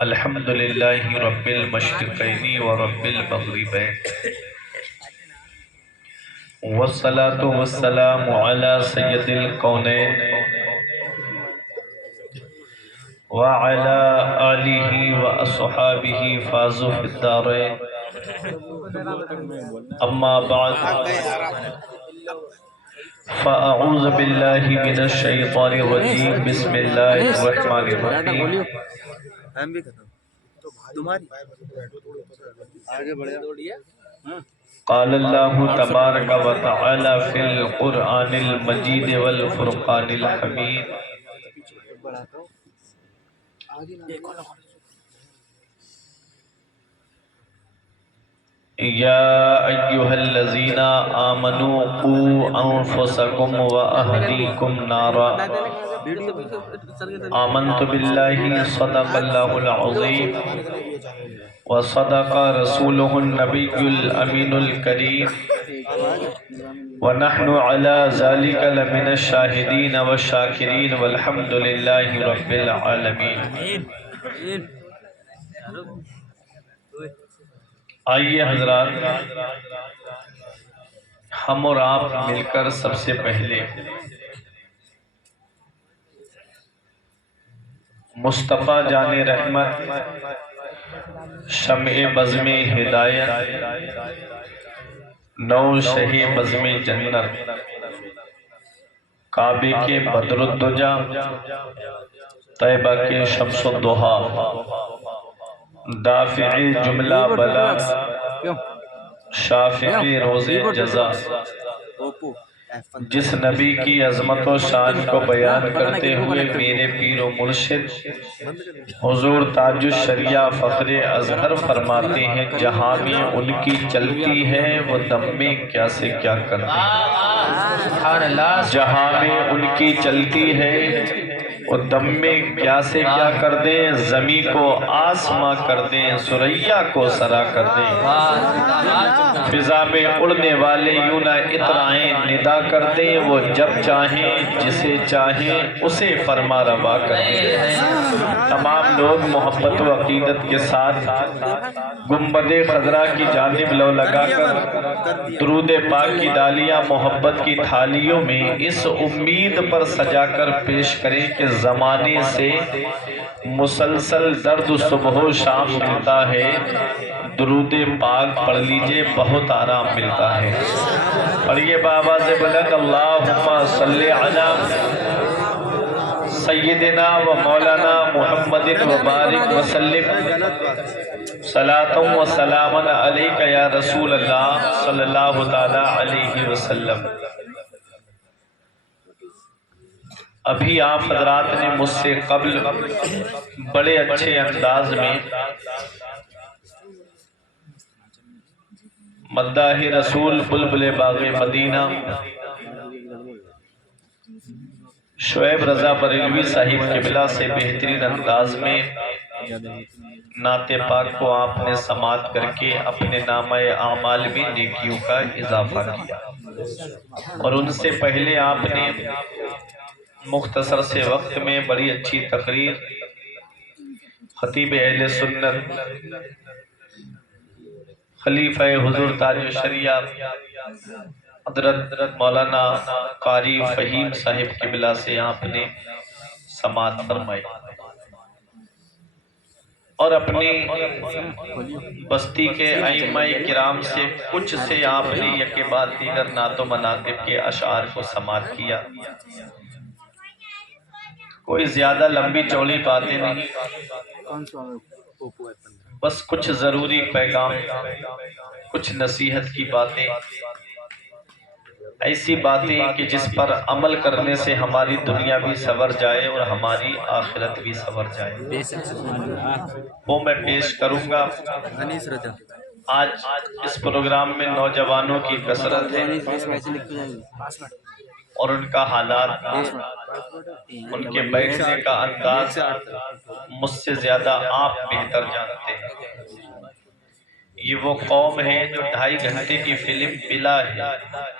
الحمد للہ رب المشرقین و رب المغربین والصلاة والسلام علی سید الکونین وعلى آلہ واصحابہ فازوا فی الدارین اما بعد فاعوذ باللہ من الشیطان الرجیم بسم اللہ الرحمن الرحیم قال اللہ تبارک و تعالی فی القرآن المجید والفرقان الحمید یا ایہا الذین آمنوا قوا انفسکم و اہلیکم نارا آمنت باللہ صدق اللہ العظیم وصدق رسوله النبی الامین الکریم ونحن على ذلك لمن الشاہدین والشاکرین والحمد للہ رب العالمین۔ آئیے حضرات، ہم اور آپ مل کر سب سے پہلے مصطفیٰ جان رحمت، شمع بزم ہدایت، نو شہ بزم جنت، کعبے کے بدر الدجا، طیبہ کے شمس الضحیٰ، دافع جملہ بلا، شافع روز جزا، جس نبی کی عظمت و شان کو بیان کرتے ہوئے میرے پیر و مرشد حضور تاج الشریعہ فخر اظہر فرماتے ہیں، جہاں میں ان کی چلتی ہے وہ دم میں کیا سے کیا کرتے ہیں۔ جہاں میں ان کی چلتی ہے وہ دم میں کیا سے کیا کر دیں، زمین کو آسماں کر دیں، سریا کو سرا کر دیں، فضا میں اڑنے والے یوں نہ اترائیں ندا کر دیں، وہ جب چاہیں جسے چاہیں اسے فرما روا کر دیں۔ تمام لوگ محبت و عقیدت کے ساتھ گنبد خضرا کی جانب لو لگا کر درود پاک کی ڈالیاں محبت کی تھالیوں میں اس امید پر سجا کر پیش کریں کہ زمانے سے مسلسل درد صبح و شام ملتا ہے، درود پاک پڑھ لیجئے بہت آرام ملتا ہے۔ پڑھیے بآواز بلند، اللہم صلی علی سیدنا و مولانا محمد و بارک وسلم صلاۃ و سلام علیک یا رسول اللہ صلی اللہ تعالی علیہ وسلم۔ ابھی آپ حضرات نے مجھ سے قبل بڑے اچھے انداز میں مداح رسول بلبل باغ مدینہ شعیب رضا بریلوی صاحب قبلہ سے بہترین انداز میں نعت پاک کو آپ نے سماعت کر کے اپنے نامہ اعمال میں نیکیوں کا اضافہ کیا، اور ان سے پہلے آپ نے مختصر سے وقت میں بڑی اچھی تقریر خطیب اہل سنت خلیفہ حضور تاج الشریعہ حضرت مولانا قاری فہیم صاحب قبلہ سے آپ نے سماعت فرمائی، اور اپنی بستی کے ائمہ کرام سے کچھ سے آپ نے یک بعد دیگر نعت و مناقب کے اشعار کو سماعت کیا۔ کوئی زیادہ لمبی چوڑی باتیں نہیں، بس کچھ ضروری پیغام، کچھ نصیحت کی باتیں، ایسی باتیں کہ جس پر عمل کرنے سے ہماری دنیا بھی سنور جائے اور ہماری آخرت بھی سنور جائے، وہ میں پیش کروں گا۔ آج اس پروگرام میں نوجوانوں کی کثرت ہے اور ان کا حالات، ان کے بیٹھنے کا انداز مجھ سے زیادہ آپ بہتر جانتے ہیں۔ یہ وہ قوم ہے جو 2.5 گھنٹے کی فلم بلا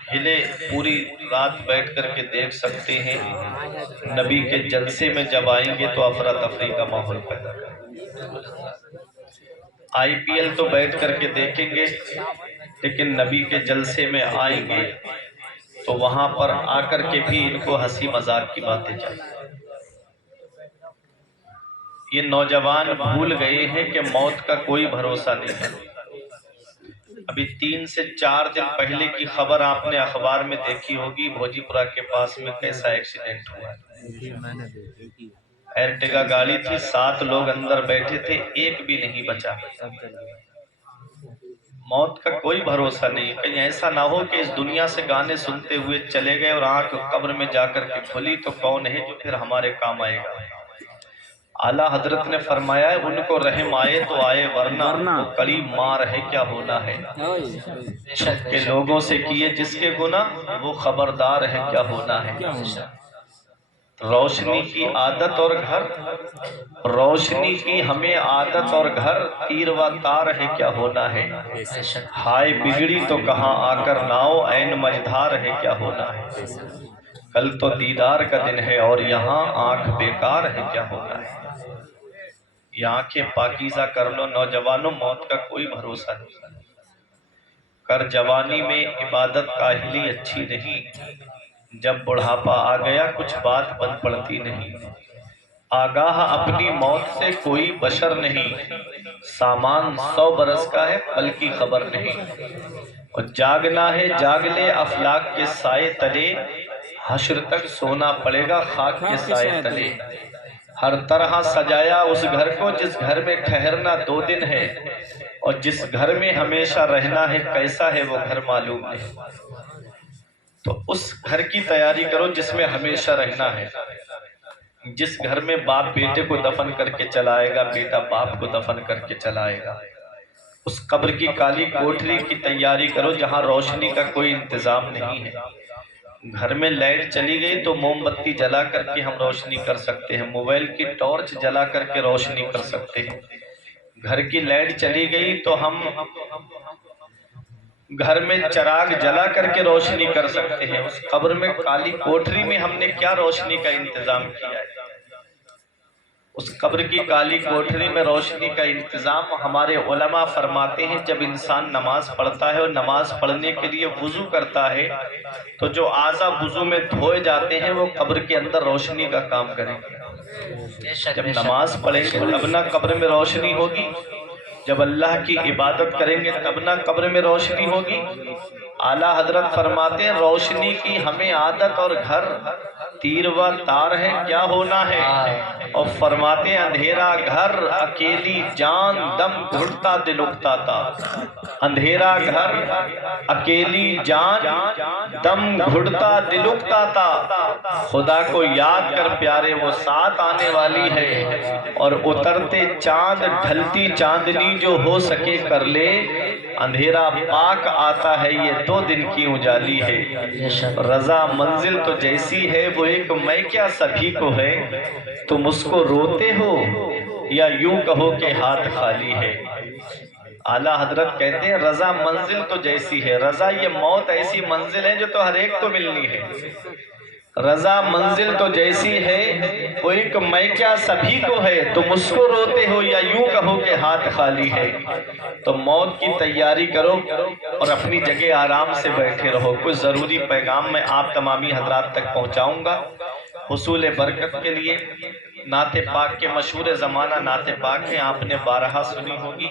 ہلے پوری رات بیٹھ کر کے دیکھ سکتے ہیں، نبی کے جلسے میں جب آئیں گے تو افراتفری کا ماحول پیدا کریں گے۔ آئی پی ایل تو بیٹھ کر کے دیکھیں گے، لیکن نبی کے جلسے میں آئیں گے تو وہاں پر آ کر کے بھی ان کو ہنسی مذاق کی باتیں چاہیے۔ یہ نوجوان بھول گئے ہیں کہ موت کا کوئی بھروسہ نہیں ہے۔ ابھی 3 سے 4 دن پہلے کی خبر آپ نے اخبار میں دیکھی ہوگی، بھوجی پورہ کے پاس میں کیسا ایکسیڈنٹ ہوا ہے۔ ایرٹیگا گاڑی تھی، 7 لوگ اندر بیٹھے تھے، ایک بھی نہیں بچا۔ موت کا کوئی بھروسہ نہیں، کہیں ایسا نہ ہو کہ اس دنیا سے گانے سنتے ہوئے چلے گئے اور آنکھ قبر میں جا کر کے کھلی تو کون ہے جو پھر ہمارے کام آئے گا۔ اعلیٰ حضرت نے فرمایا ہے ان کو رحم آئے تو آئے، ورنہ وہ کڑی مار ہے کیا ہونا ہے۔ کہ لوگوں سے کیے جس کے گناہ وہ خبردار ہے کیا ہونا ہے۔ روشنی کی عادت اور گھر، روشنی کی ہمیں عادت اور گھر، تیر و تار ہے کیا ہونا ہے۔ ہائے بگڑی تو کہاں آ کر ناؤ، عین مجدھار ہے کیا ہونا ہے۔ کل تو دیدار کا دن ہے اور یہاں آنکھ بیکار ہے کیا ہونا ہے۔ یہ آنکھیں پاکیزہ کر لو نوجوانوں، موت کا کوئی بھروسہ نہیں۔ کر جوانی میں عبادت کاہلی اچھی نہیں، جب بڑھاپا آ گیا کچھ بات بن پڑتی نہیں۔ آگاہ اپنی موت سے کوئی بشر نہیں، سامان 100 برس کا ہے پل کی خبر نہیں۔ اور جاگنا ہے جاگ لے افلاک کے سائے تلے، حشر تک سونا پڑے گا خاک کے سائے تلے۔ ہر طرح سجایا اس گھر کو جس گھر میں ٹھہرنا 2 دن ہے، اور جس گھر میں ہمیشہ رہنا ہے کیسا ہے وہ گھر معلوم نہیں۔ تو اس گھر کی تیاری کرو جس میں ہمیشہ رہنا ہے۔ جس گھر میں باپ بیٹے کو دفن کر کے چلائے گا، بیٹا باپ کو دفن کر کے چلائے گا، اس قبر کی کالی کوٹھری کی تیاری کرو جہاں روشنی کا کوئی انتظام نہیں ہے۔ گھر میں لائٹ چلی گئی تو موم بتی جلا کر کے ہم روشنی کر سکتے ہیں، موبائل کی ٹارچ جلا کر کے روشنی کر سکتے ہیں۔ گھر کی لائٹ چلی گئی تو ہم گھر میں چراغ جلا کر کے روشنی کر سکتے ہیں۔ اس قبر میں کالی کوٹھری میں ہم نے کیا روشنی کا انتظام کیا ہے۔ اس قبر کی کالی کوٹھری میں روشنی کا انتظام ہمارے علماء فرماتے ہیں جب انسان نماز پڑھتا ہے اور نماز پڑھنے کے لیے وضو کرتا ہے تو جو اعضاء وضو میں دھوئے جاتے ہیں وہ قبر کے اندر روشنی کا کام کریں گے۔ جب نماز پڑھیں گے تب نہ قبر میں روشنی ہوگی، جب اللہ کی عبادت کریں گے تب نہ قبر میں روشنی ہوگی۔ اعلیٰ حضرت فرماتے ہیں روشنی کی ہمیں عادت اور گھر، تیر و تار ہے کیا ہونا ہے۔ اور فرماتے ہیں اندھیرا گھر اکیلی جان، دم گھٹتا دل اکتاتا۔ اندھیرا گھر اکیلی جان، دم گھٹتا دل اکتاتا۔ خدا کو یاد کر پیارے وہ ساتھ آنے والی ہے، اور اترتے چاند ڈھلتی چاندنی جو ہو سکے کر لے۔ اندھیرا پاک آتا ہے یہ 2 دن کی اجالی ہے۔ رضا منزل تو جیسی ہے وہ ایک میں کیا سبھی کو ہے۔ تم اس کو روتے ہو یا یوں کہو کہ ہاتھ خالی ہے۔ اعلیٰ حضرت کہتے ہیں رضا منزل تو جیسی ہے، رضا یہ موت ایسی منزل ہے جو تو ہر ایک کو ملنی ہے۔ رضا منزل تو جیسی ہے وہ ایک میں کیا سبھی کو ہے، تم اس کو روتے ہو یا یوں کہو کہ ہاتھ خالی ہے۔ تو موت کی تیاری کرو اور اپنی جگہ آرام سے بیٹھے رہو۔ کچھ ضروری پیغام میں آپ تمامی حضرات تک پہنچاؤں گا حصول برکت کے لیے۔ نعت پاک کے مشہور زمانہ نعت پاک ہے، آپ نے بارہا سنی ہوگی،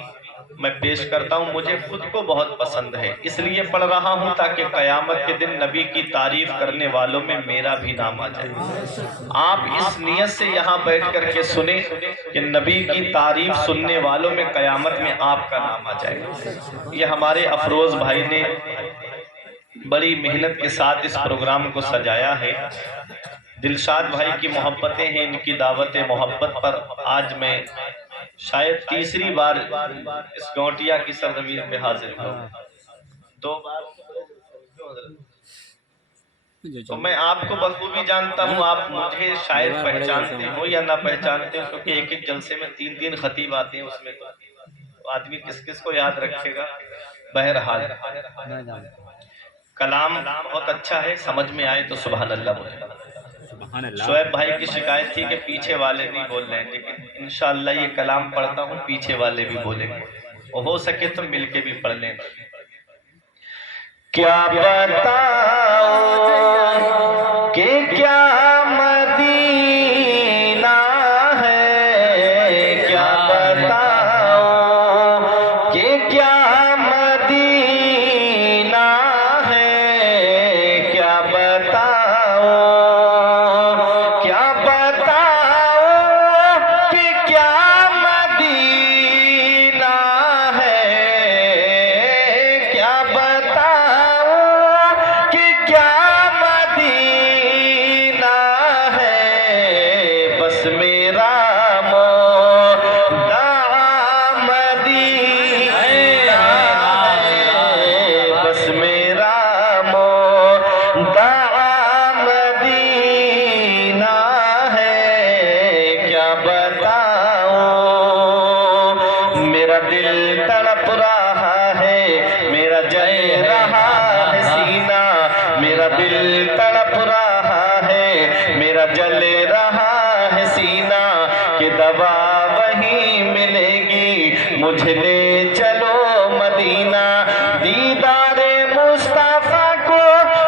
میں پیش کرتا ہوں۔ مجھے خود کو بہت پسند ہے، اس لیے پڑھ رہا ہوں تاکہ قیامت کے دن نبی کی تعریف کرنے والوں میں میرا بھی نام آ جائے۔ آپ اس نیت سے یہاں بیٹھ کر کے سنیں کہ نبی کی تعریف سننے والوں میں قیامت میں آپ کا نام آ جائے۔ یہ ہمارے افروز بھائی نے بڑی محنت کے ساتھ اس پروگرام کو سجایا ہے۔ دلشاد بھائی کی محبتیں ہیں، ان کی دعوت محبت پر آج میں شاید تیسری بار اس گونٹیا کی سرزمین پہ حاضر ہوں۔ 2 بار تو میں آپ کو بخوبی جانتا ہوں، آپ مجھے شاید پہچانتے ہو یا نہ پہچانتے ہو، کیونکہ ایک ایک جلسے میں 3 خطیب آتے ہیں اس میں تو، آدمی کس کس کو یاد رکھے گا؟ بہرحال کلام بہت اچھا ہے، سمجھ میں آئے تو سبحان اللہ بولے۔ شعیب بھائی کی شکایت تھی کہ پیچھے والے نہیں بول رہے ہیں، لیکن انشاءاللہ یہ کلام پڑھتا ہوں پیچھے والے بھی بولیں گے، اور ہو سکے تو مل کے بھی پڑھ لیں۔ کیا بتاؤں کہ کیا مدینہ ہے، کیا بتاؤں کہ کیا مدینہ ہے، کیا بتاؤں، کیا بتاؤں کہ کیا مدینہ ہے، کیا بتاؤں کہ کیا مدینہ ہے، بس میرا مدعا مدینہ ہے، بس میرا مدعا مدینہ ہے، کیا بتاؤں، میرا دل تڑپ رہا ہے، میرا جل رہا ہے سینہ، میرا دل تڑپ رہا ہے، میرا جل رہا ہے سینہ، کہ دوا وہیں ملے گی، مجھے لے چلو مدینہ، دیدار مصطفیٰ کو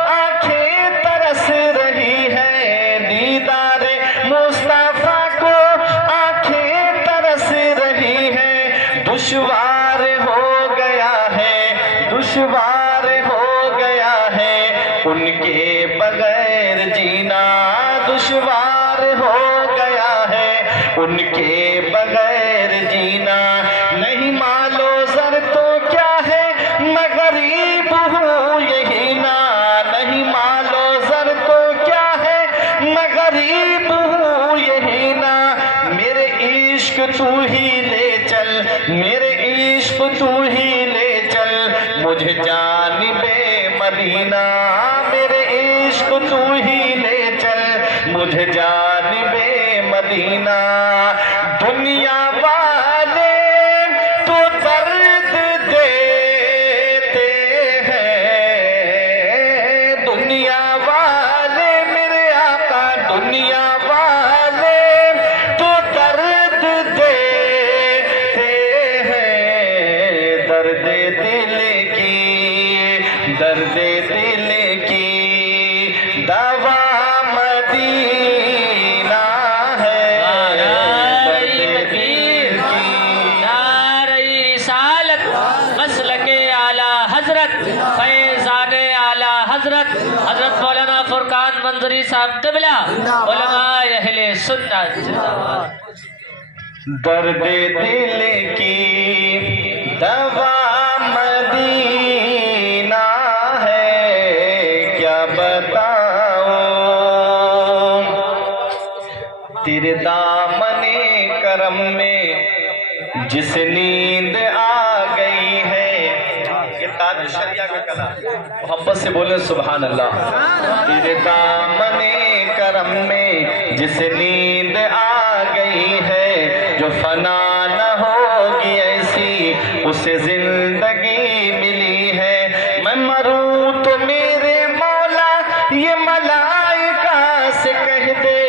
آنکھیں ترس رہی ہے، دیدار مصطفیٰ کو آنکھیں ترس رہی ہے، دشوار ہو گیا ہے، دشوار ہو گیا ہے، ان کے بغیر جینا، دشوار ہو گیا ہے، ان کے بغیر جینا، نہیں مالو زر تو کیا ہے، مغریب ہوں یہی نا، نہیں مالو زر تو کیا ہے، مغریب ہوں یہی نا، میرے عشق تو ہی لے چل، میرے عشق تو ہی لے چل، مجھے جانب مدینہ، میرے عشق تو ہی لے چل، مجھے جانب مدینہ، دنیا والے تو درد دیتے ہیں، دنیا والے میرے آقا، دنیا والے تو درد دیتے ہیں، درد دل کی، درد دل کی دوا مدینہ ہے، درد دل کی۔ نعرہ رسالت، مسلک اعلیٰ حضرت، فیضان اعلیٰ حضرت، حضرت مولانا فرقان منظری صاحب قبلہ، علماء اہل سنت۔ درد دل کی دوا مدینہ ہے، کیا بتاؤں، تیرے دامن کرم میں جس نیند آ گئی ہے، یہ تاج الشریعہ کا کلام، محبت سے بولے سبحان اللہ، تیرے دامن کرم میں جس نیند آ گئی ہے، جو فنا نہ ہوگی ایسی اسے زندگی ملی ہے، میں مروں تو میرے مولا یہ ملائکہ سے کہہ دے،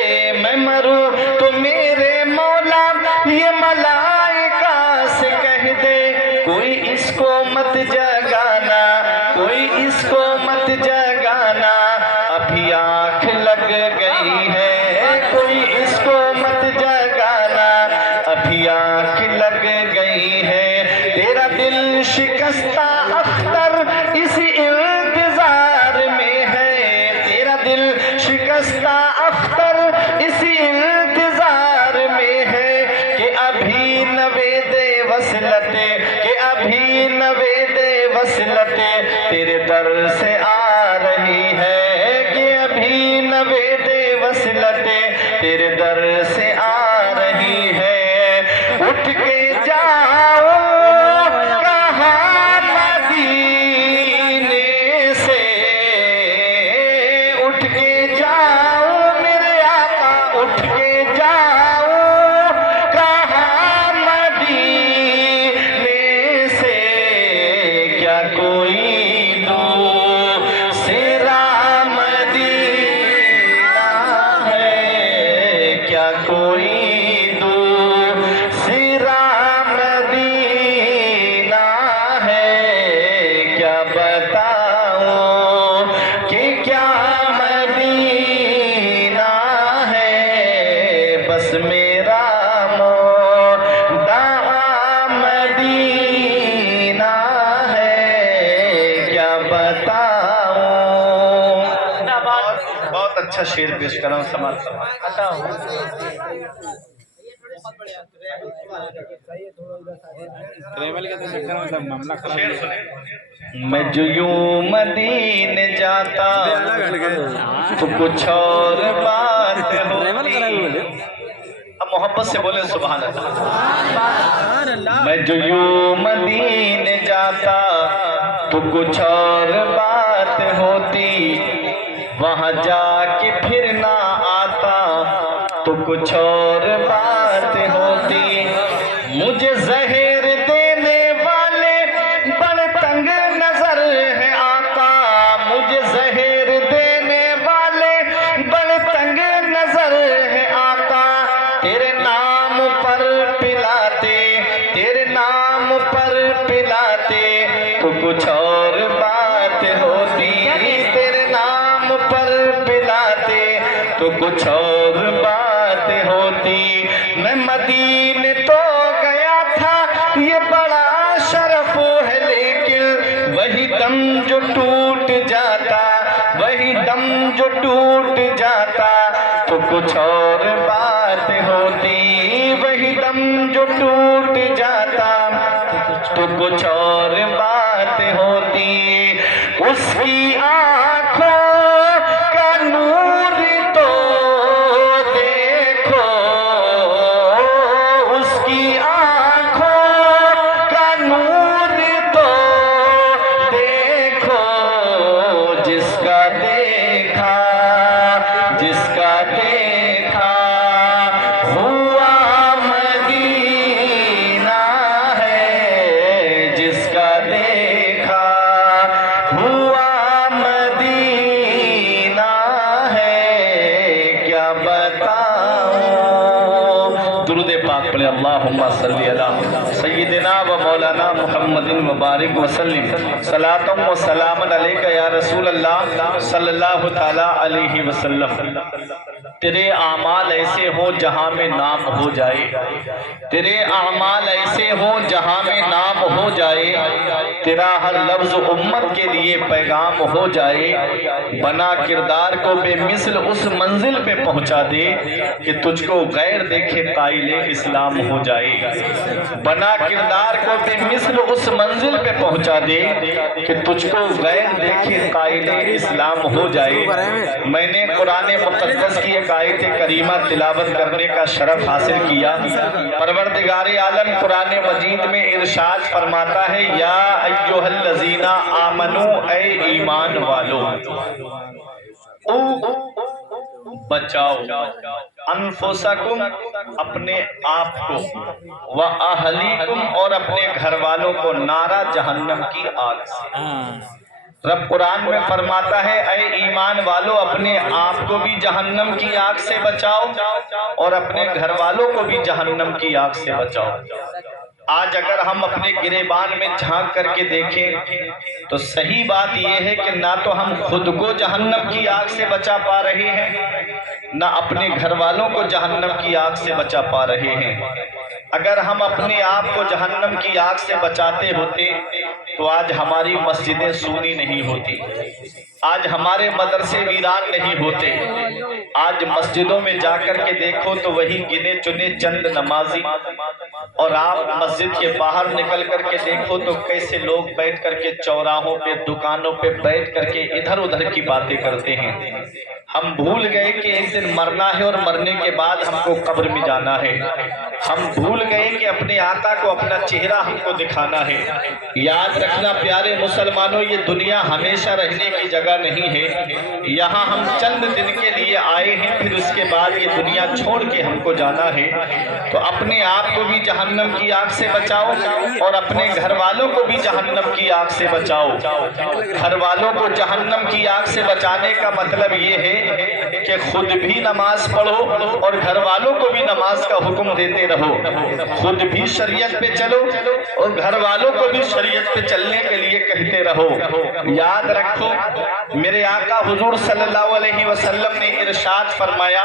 میں مروں تو میرے مولا یہ ملائکہ سے کہہ دے، کوئی اس کو مت جگانا، کوئی اس کو مت جگانا، ابھی آنکھ لگ گئی ہے، کوئی اس کو مت جگانا، ابھی آنکھ لگ گئی ہے، تیرا دل شکستہ اختر اس انتظار میں ہے، تیرا دل شکستہ اختر اس انتظار میں ہے، کہ ابھی نوید وصلت، کہ ابھی نوید وصلت تیرے در سے آ رہی ہے، کہ ابھی نوید وصلت تیرے در سے آ رہی ہے، اٹھ کے جاؤ کہاں مدینے سے، اٹھ کے جاؤ میرے آقا، اٹھ کے جاؤ کہاں مدینے اچھا شعر پیش کر رہا ہوں، سماعت میں جو یوں مدینے جاتا تو کچھ اور بات ہوتی. اب محبت سے بولیں سبحان اللہ. میں جو یوں مدینے جاتا تو کچھ اور بات ہوتی، وہاں جا کے پھر نہ آتا تو کچھ اور بات ہوتی. مجھے زہر دینے والے بڑے تنگ نظر ہیں آقا، مجھے زہر دینے والے بڑے تنگ نظر ہیں آقا. تیرے نام پر پلاتے، تیرے نام پر پلاتے تو کچھ اور بات ہوتی. تیرے نام پر پلاتے تو کچھ اور بات ہوتی. میں مدینے تو گیا تھا یہ بڑا شرف ہے، لیکن وہی دم جو ٹوٹ جاتا، وہی دم جو ٹوٹ جاتا تو کچھ اور بات ہوتی. وہی دم جو ٹوٹ جاتا تو کچھ اور بات ہوتی. اس کی آنکھوں کا نور تو دیکھو، اس کی آنکھوں کا نور تو دیکھو. جس کا دیکھا، جس کا دیکھا ہوا مدینہ ہے، جس کا دیکھا ہوا مدینہ ہے. کیا بتاؤں. درود پاک پڑھے. اللہم صلی علی سیدنا و مولانا محمد مبارک وسلم. صلاۃ و سلام علیکہ یا رسول اللہ صلی اللہ تعالی علیہ وسلم. تیرے اعمال ایسے ہوں جہاں میں نام ہو جائے، تیرے اعمال ایسے ہوں جہاں میں نام ہو جائے. تیرا ہر لفظ امت کے لیے پیغام ہو جائے. بنا کردار کو بے مثل اس منزل پہ پہنچا دے کہ تجھ کو غیر دیکھے قائل اسلام ہو جائے. بنا کردار کو بے مثل اس منزل پہ پہنچا دے کہ تجھ کو غیر دیکھے قائل اسلام ہو جائے. میں نے قرآن مقدس کی ایک آیت کریمہ تلاوت کرنے کا شرف حاصل کیا. پروردگار عالم قرآن مجید میں ارشاد فرماتا ہے، یا ایھا الذین آمنو، اے ایمان والو، بچاؤ انفسکم، اپنے آپ کو، واہلیکم، اور اپنے گھر والوں کو، نارا جہنم کی آگ سے. رب قرآن میں فرماتا ہے، اے ایمان والو اپنے آپ کو بھی جہنم کی آگ سے بچاؤ اور اپنے گھر والوں کو بھی جہنم کی آگ سے بچاؤ. آج اگر ہم اپنے گریبان میں جھانک کر کے دیکھیں تو صحیح بات یہ ہے کہ نہ تو ہم خود کو جہنم کی آگ سے بچا پا رہے ہیں، نہ اپنے گھر والوں کو جہنم کی آگ سے بچا پا رہے ہیں. اگر ہم اپنے آپ کو جہنم کی آگ سے بچاتے ہوتے تو آج ہماری مسجدیں سونی نہیں ہوتی، آج ہمارے مدرسے ویران نہیں ہوتے. آج مسجدوں میں جا کر کے دیکھو تو وہی گنے چنے چند نمازی، اور آپ مسجد کے باہر نکل کر کے دیکھو تو کیسے لوگ بیٹھ کر کے چوراہوں پہ، دکانوں پہ بیٹھ کر کے ادھر ادھر کی باتیں کرتے ہیں. ہم بھول گئے کہ ایک دن مرنا ہے اور مرنے کے بعد ہم کو قبر میں جانا ہے. ہم بھول گئے کہ اپنے آقا کو اپنا چہرہ ہم کو دکھانا ہے. یاد رکھنا پیارے مسلمانوں، یہ دنیا ہمیشہ رہنے کی جگہ نہیں ہے. یہاں ہم چند دن کے لیے آئے ہیں، پھر اس کے بعد یہ دنیا چھوڑ کے ہم کو جانا ہے. تو اپنے آپ کو بھی جہنم کی آگ سے بچاؤ اور اپنے گھر والوں کو بھی جہنم کی آگ سے بچاؤ. گھر والوں کو جہنم کی آگ سے بچانے کا مطلب یہ ہے کہ خود بھی نماز پڑھو اور گھر والوں کو بھی نماز کا حکم دیتے رہو. خود بھی شریعت پہ چلو اور گھر والوں کو بھی شریعت پہ چلنے کے لیے کہتے رہو. یاد رکھو میرے آقا حضور صلی اللہ علیہ وسلم نے ارشاد فرمایا،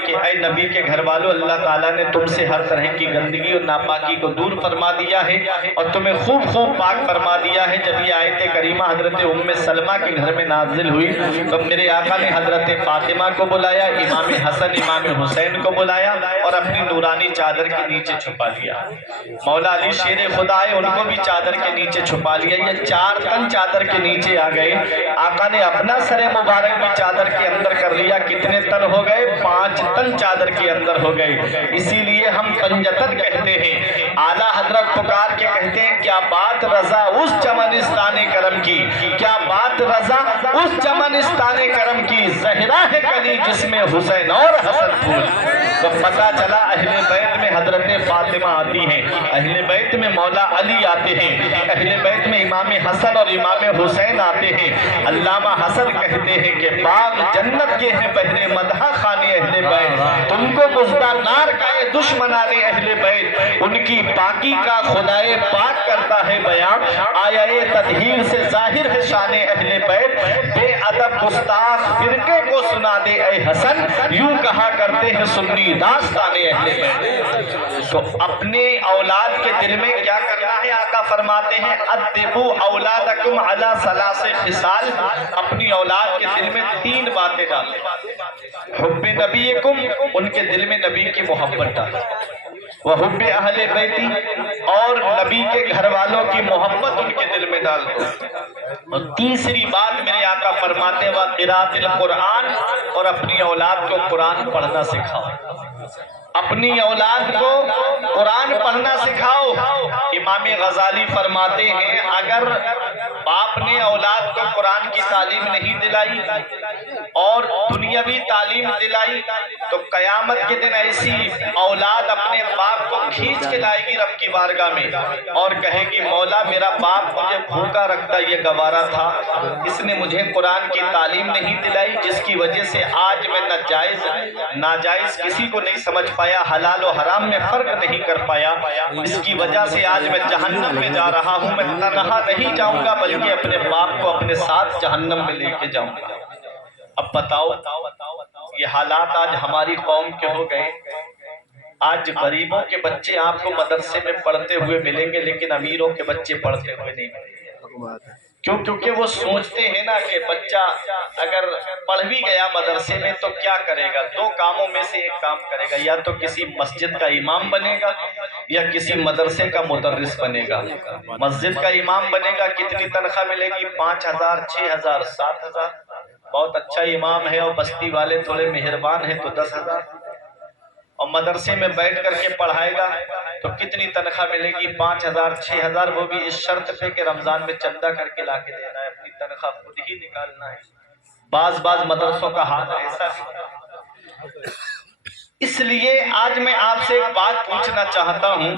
کہ اے نبی کے گھر والوں، اللہ تعالیٰ نے تم سے ہر طرح کی گندگی اور ناپاکی کو دور فرما دیا ہے اور تمہیں خوب خوب پاک فرما دیا ہے۔ جب یہ آیت کریمہ حضرت ام سلمہ کے گھر میں نازل ہوئی تو میرے آقا نے حضرت فاطمہ کو بلایا، امام حسن امام حسین کو بلایا اور اپنی نورانی چادر کے نیچے چھپا لیا۔ مولا علی شیر خدا ہے، ان کو بھی چادر کے نیچے چھپا لیا۔ یہ 4 تن چادر کے نیچے آ گئے۔ آقا نے اپنا سر مبارک بھی چادر کے اندر کر لیا۔ کتنے تن ہو گئے؟ 5 تن چادر کے اندر ہو گئے۔ اسی لیے ہم پنجتن کہتے ہیں۔ اعلیٰ حضرت پکار کے کہتے ہیں کیا بات رضا اس چمنستان کرم کی، کیا بات رضا اس چمنستان کرم کی، زہرا ہے کلی جس میں حسین اور حسن پھول۔ تو پتہ چلا اہل بیت میں حضرت فاطمہ آتی ہیں، اہل بیت میں مولا علی آتے ہیں، اہل بیت میں امام حسن اور امام حسین آتے ہیں۔ علامہ حسن کہتے ہیں کہ باغ جنت کے ہیں بہرے مدح خانے اہل بیت، تم کو مزدہ نار کا یہ دشمنان اہل بیت، ان کی پاکی کا خدائے پاک کرتا ہے بیان۔ آیا تطہیر سے ظاہر ہے شان اہل بیت، بے ادب گستاخ فرقے کو سنا دے اے حسن، یوں کہا کرتے ہیں سنی داستان اہل بیت۔ تو اپنے اولاد کے دل میں کیا کرنا ہے؟ آقا فرماتے ہیں ادبوا اولادکم علی 3 خصال، اپنی اولاد کے دل میں 3 باتیں ڈالیں۔ حب نبیکم، ان کے دل میں نبی کی محبت ڈالیں، وحب اہل بیتی، اور نبی کے گھر والوں کی محبت ان کے دل میں ڈال دو۔ اور تیسری بات میرے آقا فرماتے ہیں وقراءۃ القرآن، اور اپنی اولاد کو قرآن پڑھنا سکھاؤ، اپنی اولاد کو قرآن پڑھنا سکھاؤ۔ امام غزالی فرماتے ہیں اگر باپ نے اولاد کو قرآن کی تعلیم نہیں دلائی اور دنیاوی تعلیم دلائی تو قیامت کے دن ایسی اولاد اپنے باپ کو کھینچ کے لائے گی رب کی بارگاہ میں اور کہے گی مولا میرا باپ مجھے بھوکا رکھتا یہ گوارا تھا، اس نے مجھے قرآن کی تعلیم نہیں دلائی جس کی وجہ سے آج میں ناجائز کسی کو نہیں سمجھ پایا، حلال و حرام میں فرق نہیں کر پایا، اس کی وجہ سے آج میں جہنم میں جا رہا ہوں۔ میں تنہا نہیں جاؤں گا بلکہ اپنے باپ کو اپنے ساتھ جہنم میں لے کے جاؤں گا۔ اب بتاؤ یہ حالات آج ہماری قوم کے ہو گئے۔ آج غریبوں کے بچے آپ کو مدرسے میں پڑھتے ہوئے ملیں گے لیکن امیروں کے بچے پڑھتے ہوئے نہیں ملیں گے۔ کیونکہ وہ سوچتے ہیں نا کہ بچہ اگر پڑھ بھی گیا مدرسے میں تو کیا کرے گا؟ 2 کاموں میں سے ایک کام کرے گا، یا تو کسی مسجد کا امام بنے گا یا کسی مدرسے کا مدرس بنے گا۔ مسجد کا امام بنے گا، کتنی تنخواہ ملے گی؟ 5,000 6,000 7,000، بہت اچھا امام ہے اور بستی والے تھوڑے مہربان ہیں تو 10,000۔ اور مدرسے میں بیٹھ کر کے پڑھائے گا تو کتنی تنخواہ ملے گی؟ 5,000 6,000، وہ بھی اس شرط پہ کہ رمضان میں چندہ کر کے لا کے دینا ہے، اپنی تنخواہ خود ہی نکالنا ہے۔ بعض مدرسوں کا حال ایسا ہے۔ اس لیے آج میں آپ سے ایک بات پوچھنا چاہتا ہوں،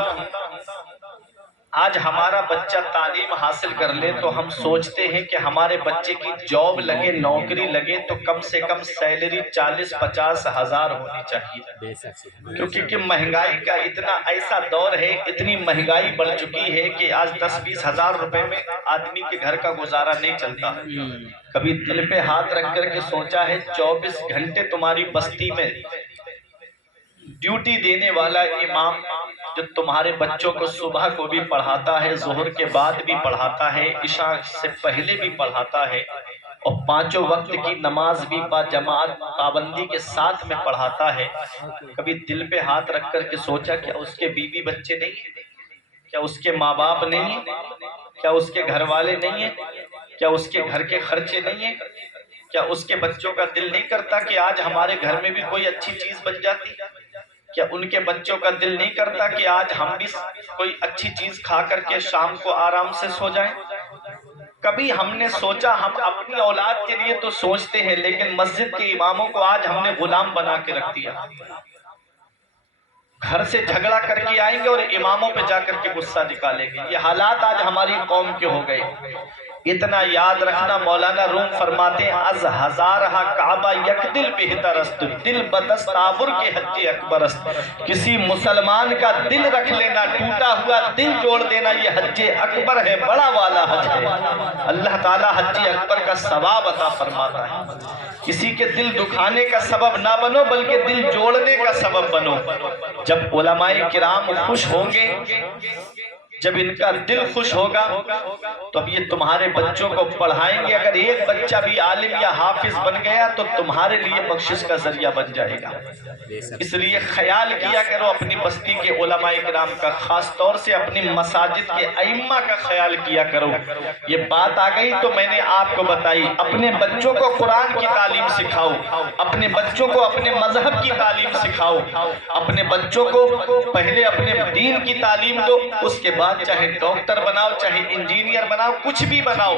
آج ہمارا بچہ تعلیم حاصل کر لے تو ہم سوچتے ہیں کہ ہمارے بچے کی جاب لگے، نوکری لگے تو کم سے کم سیلری 40-50 ہزار ہونی چاہیے، کیونکہ مہنگائی کا اتنا ایسا دور ہے، اتنی مہنگائی بڑھ چکی ہے کہ آج 10-20 ہزار روپے میں آدمی کے گھر کا گزارا نہیں چلتا۔ کبھی دل پہ ہاتھ رکھ کر کے سوچا ہے 24 گھنٹے تمہاری بستی میں ڈیوٹی دینے والا امام جو تمہارے بچوں کو صبح کو بھی پڑھاتا ہے، ظہر کے بعد بھی پڑھاتا ہے، عشاء سے پہلے بھی پڑھاتا ہے اور 5 وقت کی نماز بھی با جماعت پابندی کے ساتھ میں پڑھاتا ہے، کبھی دل پہ ہاتھ رکھ کر کے سوچا کیا اس کے بیوی بچے نہیں ہیں؟ کیا اس کے ماں باپ نہیں ہیں؟ کیا اس کے گھر والے نہیں ہیں؟ کیا اس کے گھر کے خرچے نہیں ہیں؟ کیا اس کے بچوں کا دل نہیں کرتا کہ آج ہمارے گھر میں بھی کوئی اچھی چیز بن جاتی؟ کیا ان کے بچوں کا دل نہیں کرتا کہ آج ہم بھی کوئی اچھی چیز کھا کر کے شام کو آرام سے سو جائیں؟ کبھی ہم نے سوچا؟ ہم اپنی اولاد کے لیے تو سوچتے ہیں لیکن مسجد کے اماموں کو آج ہم نے غلام بنا کے رکھ دیا۔ گھر سے جھگڑا کر کے آئیں گے اور اماموں پہ جا کر کے غصہ نکالیں گے۔ یہ حالات آج ہماری قوم کے ہو گئے۔ اتنا یاد رکھنا، مولانا روم فرماتے ہیں از ہزارہا کعبہ یک دل بہتر است، دل بدست آبر کے حج اکبر است۔ کسی مسلمان کا دل رکھ لینا، ٹوٹا ہوا دل جوڑ دینا، یہ حج اکبر ہے، بڑا والا حج ہے۔ اللہ تعالیٰ حج اکبر کا ثواب عطا فرماتا ہے۔ کسی کے دل دکھانے کا سبب نہ بنو بلکہ دل جوڑنے کا سبب بنو۔ جب علماء کرام خوش ہوں گے، جب ان کا دل خوش ہوگا تو اب یہ تمہارے بچوں کو پڑھائیں گے۔ اگر ایک بچہ بھی عالم یا حافظ بن گیا تو تمہارے لیے بخشش کا ذریعہ بن جائے گا۔ اس لیے خیال کیا کرو اپنی بستی کے علماء کرام کا، خاص طور سے اپنی مساجد کے ائمہ کا خیال کیا کرو۔ یہ بات آ گئی تو میں نے آپ کو بتائی، اپنے بچوں کو قرآن کی تعلیم سکھاؤ، اپنے بچوں کو اپنے مذہب کی تعلیم سکھاؤ، اپنے بچوں کو پہلے اپنے دین کی تعلیم دو، اس کے بعد چاہے ڈاکٹر بناؤ، چاہے انجینئر بناؤ، کچھ بھی بناؤ،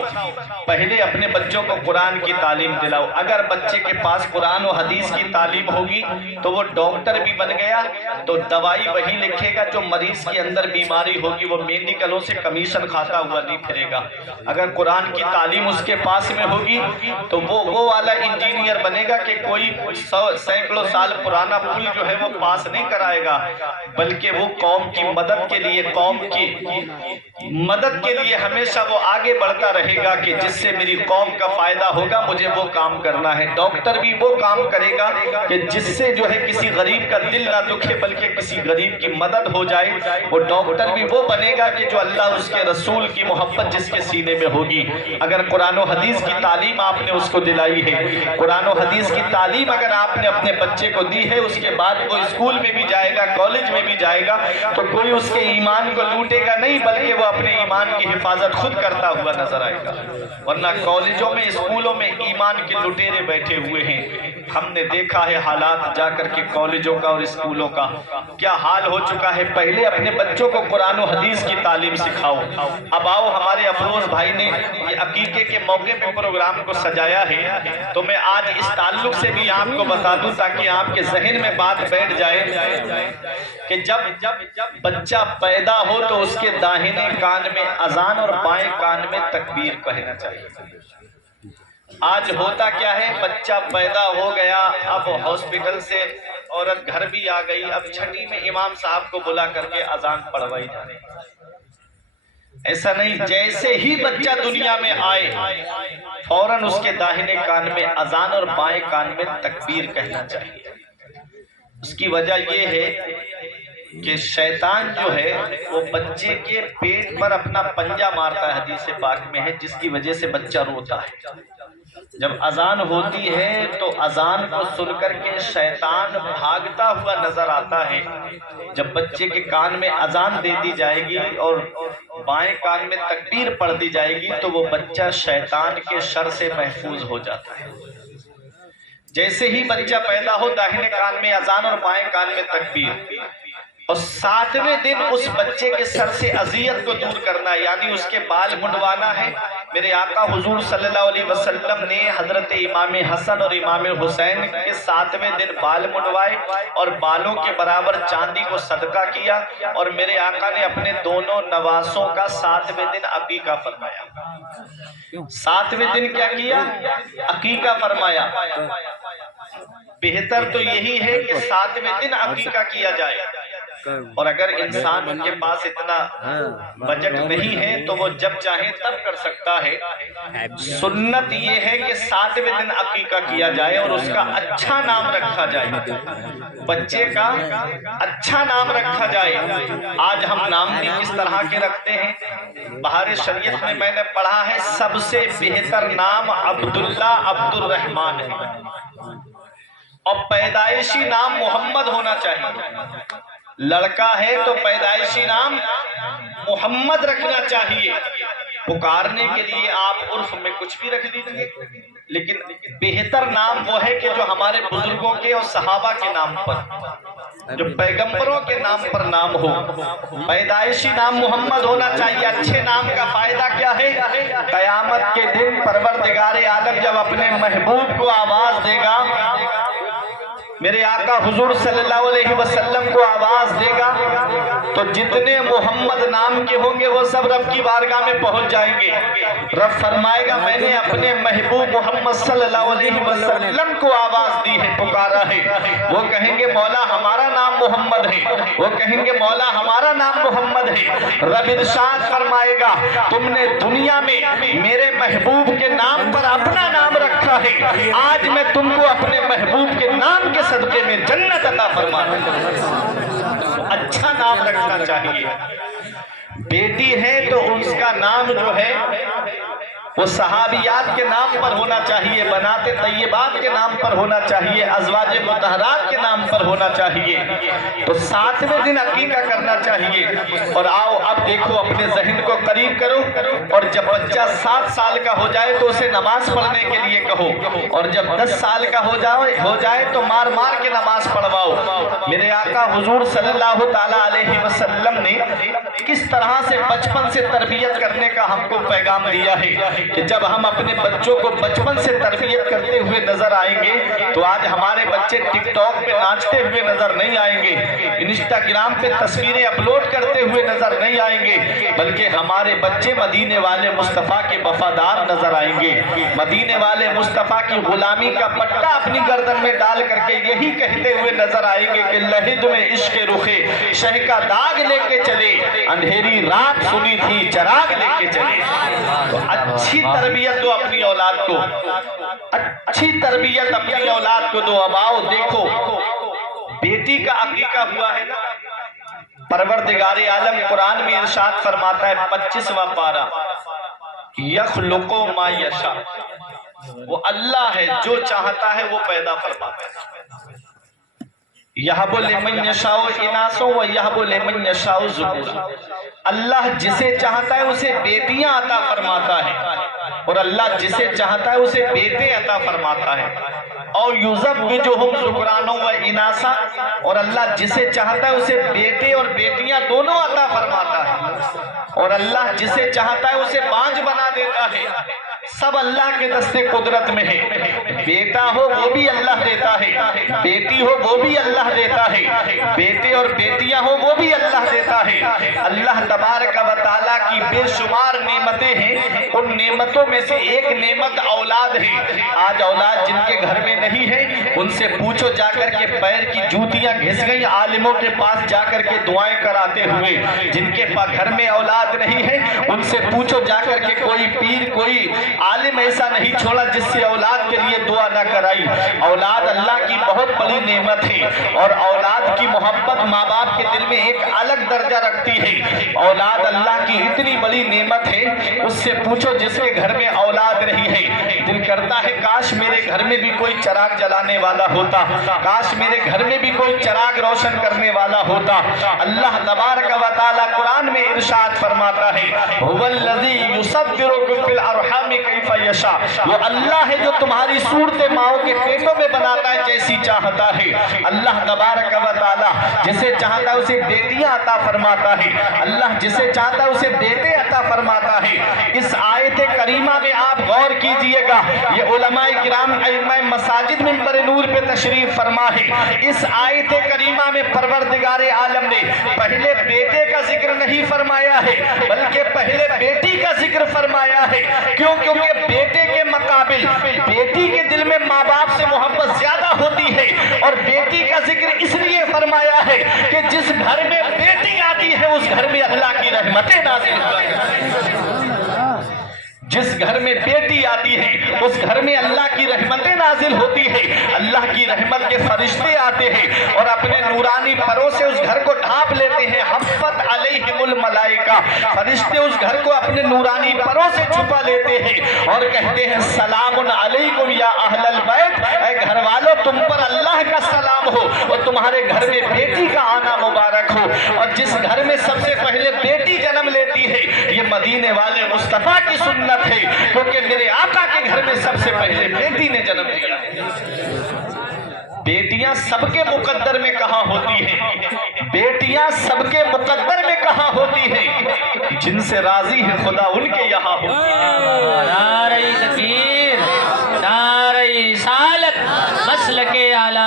پہلے اپنے بچوں کو قرآن کی تعلیم دلاؤ۔ اگر بچے کے پاس قرآن و حدیث کی تعلیم ہوگی تو وہ ڈاکٹر بھی بن گیا تو دوائی وہی لکھے گا، جو مریض کے اندر بیماری ہوگی وہ میڈیکلوں سے کمیشن کھاتا ہوا نہیں پھرے گا۔ اگر قرآن کی تعلیم اس کے پاس میں ہوگی تو وہ والا انجینئر بنے گا کہ کوئی سینکڑوں سال پرانا پل جو ہے وہ پاس نہیں کرائے گا، بلکہ وہ قوم کی مدد کے لیے، قوم کی مدد کے لیے ہمیشہ وہ آگے بڑھتا رہے گا کہ جس سے میری قوم کا فائدہ ہوگا، مجھے وہ کام کرنا ہے۔ ڈاکٹر بھی وہ کام کرے گا کہ جس سے جو ہے کسی غریب کا دل نہ دکھے بلکہ کسی غریب کی مدد ہو جائے۔ وہ ڈاکٹر بھی وہ بنے گا کہ جو اللہ اس کے رسول کی محبت جس کے سینے میں ہوگی۔ اگر قرآن و حدیث کی تعلیم آپ نے اس کو دلائی ہے، قرآن و حدیث کی تعلیم اگر آپ نے اپنے بچے کو دی ہے، اس کے بعد وہ اسکول میں بھی جائے گا، کالج میں بھی جائے گا تو کوئی اس کے ایمان کو لوٹے گا نہیں، بلکہ وہ اپنے ایمان کی حفاظت خود کرتا ہوا نظر آئے گا۔ ورنہ کالجوں میں، اسکولوں میں ایمان کے لٹیرے بیٹھے ہوئے ہیں۔ ہم نے دیکھا ہے حالات جا کر کے کالجوں کا اور اسکولوں کا کیا حال ہو چکا ہے۔ پہلے اپنے بچوں کو قرآن و حدیث کی تعلیم سکھاؤ۔ اب آؤ، ہمارے افروز بھائی نے یہ عقیقے کے موقع پہ پروگرام کو سجایا ہے تو میں آج اس تعلق سے بھی آپ کو بتا دوں تاکہ آپ کے ذہن میں بات بیٹھ جائے کہ جب بچہ پیدا ہو تو اس کے داہنے کان میں اذان اور بائیں کان میں تکبیر کہنا چاہیے۔ آج ہوتا کیا ہے، بچہ پیدا ہو گیا، اب ہاسپٹل سے عورت گھر بھی آ گئی، اب چھٹی میں امام صاحب کو بلا کر کے اذان پڑھوائی جا رہی ہے۔ ایسا نہیں، جیسے ہی بچہ دنیا میں آئے فوراً اس کے داہنے کان میں اذان اور بائیں کان میں تکبیر کہنا چاہیے۔ اس کی وجہ یہ ہے کہ شیطان جو ہے وہ بچے کے پیٹ پر اپنا پنجہ مارتا ہے، حدیث پاک میں ہے، جس کی وجہ سے بچہ روتا ہے۔ جب اذان ہوتی ہے تو اذان کو سن کر کے شیطان بھاگتا ہوا نظر آتا ہے۔ جب بچے کے کان میں اذان دے دی جائے گی اور بائیں کان میں تکبیر پڑھ دی جائے گی تو وہ بچہ شیطان کے شر سے محفوظ ہو جاتا ہے۔ جیسے ہی بچہ پیدا ہو، داہنے کان میں اذان اور بائیں کان میں تکبیر، اور 7ویں دن اس بچے کے سر سے اذیت کو دور کرنا ہے، یعنی اس کے بال منڈوانا ہے۔ میرے آقا حضور صلی اللہ علیہ وسلم نے حضرت امام حسن اور امام حسین کے 7ویں دن بال منڈوائے اور بالوں کے برابر چاندی کو صدقہ کیا، اور میرے آقا نے اپنے دونوں نواسوں کا 7ویں دن عقیقہ فرمایا۔ 7ویں دن کیا کیا؟ عقیقہ فرمایا۔ بہتر تو یہی ہے کہ 7ویں دن عقیقہ کیا جائے، اور اگر انسان کے پاس اتنا بجٹ نہیں ہے تو وہ جب چاہے تب کر سکتا ہے۔ سنت یہ ہے کہ 7ویں دن عقیقہ کیا جائے اور اس کا اچھا نام رکھا جائے، بچے کا اچھا نام رکھا جائے۔ آج ہم نام بھی کس طرح کے رکھتے ہیں؟ بہار شریعت میں نے پڑھا ہے سب سے بہتر نام عبداللہ عبد الرحمن ہے، اور پیدائشی نام محمد ہونا چاہیے۔ لڑکا ہے تو پیدائشی نام محمد رکھنا چاہیے۔ پکارنے کے لیے آپ عرف میں کچھ بھی رکھ دیجئے، لیکن بہتر نام وہ ہے کہ جو ہمارے بزرگوں کے اور صحابہ کے نام پر، جو پیغمبروں کے نام پر نام ہو۔ پیدائشی نام محمد ہونا چاہیے۔ اچھے نام کا فائدہ کیا ہے؟ قیامت کے دن پروردگار عالم جب اپنے محبوب کو آواز دے گا، میرے آقا حضور صلی اللہ علیہ وسلم کو آواز دے گا تو جتنے محمد نام کے ہوں گے وہ سب رب کی بارگاہ میں پہنچ جائیں گے. رب فرمائے گا میں نے اپنے محبوب محمد صلی اللہ علیہ وسلم کو آواز دی ہے, پکارا ہے. وہ کہیں گے مولا ہمارا نام محمد ہے, وہ کہیں گے مولا ہمارا نام محمد ہے. رب ارشاد فرمائے گا تم نے دنیا میں میرے محبوب کے نام پر اپنا نام رکھا ہے, آج میں تم کو اپنے محبوب کے نام کے صدقے میں جنت عطا فرماتا ہوں. اچھا نام رکھنا چاہیے. بیٹی ہے تو اس کا نام جو ہے وہ صحابیات کے نام پر ہونا چاہیے, بنات طیبات کے نام پر ہونا چاہیے, ازواج مطہرات کے نام پر ہونا چاہیے. تو 7ویں دن عقیقہ کرنا چاہیے. اور آؤ اب دیکھو اپنے ذہن کو قریب کرو, اور جب بچہ 7 سال کا ہو جائے تو اسے نماز پڑھنے کے لیے کہو, اور جب 10 سال کا ہو جائے تو مار مار کے نماز پڑھواؤ. میرے آقا حضور صلی اللہ تعالی علیہ وسلم نے کس طرح سے بچپن سے تربیت کرنے کا ہم کو پیغام دیا ہے کہ جب ہم اپنے بچوں کو بچپن سے تربیت کرتے ہوئے نظر آئیں گے تو آج ہمارے بچے ٹک ٹاک پہ ناچتے ہوئے نظر نہیں آئیں گے, انسٹاگرام پہ تصویریں اپلوڈ کرتے ہوئے نظر نہیں آئیں گے, بلکہ ہمارے بچے مدینے والے مصطفیٰ کے وفادار نظر آئیں گے. مدینے والے مصطفیٰ کی غلامی کا پٹا اپنی گردن میں ڈال کر کے یہی کہتے ہوئے نظر آئیں گے کہ لہد میں عشق رخے شہ کا داغ لے کے چلے, اندھیری رات سنی تھی چراغ لے کے چلے. تو اچھی تربیت دو اپنی اولاد کو, اچھی تربیت اپنی اولاد کو دو. اب آؤ دیکھو بیٹی کا عقیقہ ہوا ہے نا, پروردگار عالم قرآن میں ارشاد فرماتا ہے 25واں پارہ, یخلق ما یشاء, وہ اللہ ہے جو چاہتا ہے وہ پیدا فرماتا ہے. یہب لمن یشاء اناسا و یہب لمن یشاء ذکورا, اللہ جسے چاہتا ہے اسے بیٹیاں عطا فرماتا ہے, اور اللہ جسے چاہتا ہے اسے بیٹے عطا فرماتا ہے. اور یزوجہم ذکرانا و اناسا, اور اللہ جسے چاہتا ہے اسے بیٹے اور بیٹیاں دونوں عطا فرماتا ہے, اور اللہ جسے چاہتا ہے اسے بانجھ بنا دیتا ہے. سب اللہ کے دست قدرت میں ہے. بیٹا ہو وہ بھی اللہ دیتا ہے, بیٹی ہو وہ بھی اللہ دیتا ہے, بیٹے اور بیٹیاں ہو وہ بھی اللہ دیتا ہے. اللہ تبارک و تعالیٰ کی بے شمار نعمتیں ہیں, ان نعمتوں میں سے ایک نعمت اولاد ہے. آج اولاد جن کے گھر میں نہیں ہے ان سے پوچھو جا کر کے پیر کی جوتیاں گھس گئی عالموں کے پاس جا کر کے دعائیں کراتے ہوئے. جن کے گھر میں اولاد نہیں ہے ان سے پوچھو جا کر کے کوئی پیر کوئی عالم ایسا نہیں چھوڑا جس سے اولاد کے لیے دعا نہ کرائی. اولاد اللہ کی بہت بڑی نعمت ہے, اور اولاد کی محبت ماں باپ کے دل میں ایک الگ درجہ رکھتی ہے. اولاد اللہ کی اتنی بڑی نعمت ہے, اس سے پوچھو جس کے گھر میں اولاد نہیں ہے دل کرتا ہے کاش میرے گھر میں بھی کوئی چراغ جلانے والا ہوتا, کاش میرے گھر میں بھی کوئی چراغ روشن کرنے والا ہوتا. اللہ تبارک و تعالی قرآن میں ارشاد فرماتا ہے هو الذی یصورکم فی الارحام کیف یشاء, وہ اللہ ہے جو تمہاری صورت ماؤں کے پیٹوں میں بناتا ہے جیسی چاہتا ہے. اللہ تبارک و تعالی جسے چاہتا ہے اسے بیٹیاں عطا فرماتا ہے, اللہ جسے چاہتا ہے اسے بیٹے عطا فرماتا ہے. اس آیت کریمہ میں آپ غور کیجئے گا, یہ علماء کرام ائمہ مساجد منبر نور پہ تشریف فرما ہے. اس آیت کریمہ میں پروردگار عالم نے پہلے بیٹے کا ذکر نہیں فرمایا ہے بلکہ پہلے بیٹی کا ذکر فرمایا ہے. کیونکہ بیٹے کے مقابل بیٹی کے دل میں ماں باپ سے محبت زیادہ ہوتی ہے, اور بیٹی کا ذکر اس لیے فرمایا ہے کہ جس گھر میں بیٹی آتی ہے اس گھر میں اللہ کی رحمتیں نازل ہوتی ہیں. جس گھر میں بیٹی آتی ہے اس گھر میں اللہ کی رحمتیں نازل ہوتی ہے. اللہ کی رحمت کے فرشتے آتے ہیں اور اپنے نورانی پروں سے اس گھر کو ڈھانپ لیتے ہیں. حفت علیہم الملائکہ, فرشتے اس گھر کو اپنے نورانی پروں سے چھپا لیتے ہیں اور کہتے ہیں سلام علیکم یا اہل البیت, اے گھر والوں تم پر اللہ کا سلام ہو اور تمہارے گھر میں بیٹی کا آنا مبارک ہو. اور جس گھر میں سب سے پہلے بیٹی جنم لیتی ہے یہ مدینے والے مصطفیٰ کی سنت ہے, کیونکہ میرے آقا کے گھر میں سب سے پہلے بیٹی نے جنم لیا. بیٹیاں سب کے مقدر میں کہاں ہوتی ہیں, بیٹیاں سب کے مقدر میں کہاں ہوتی ہیں, جن سے راضی ہے خدا ان کے یہاں ہوتی ہے. نعرہ تکبیر, نعرہ رسالت, مسلک اعلی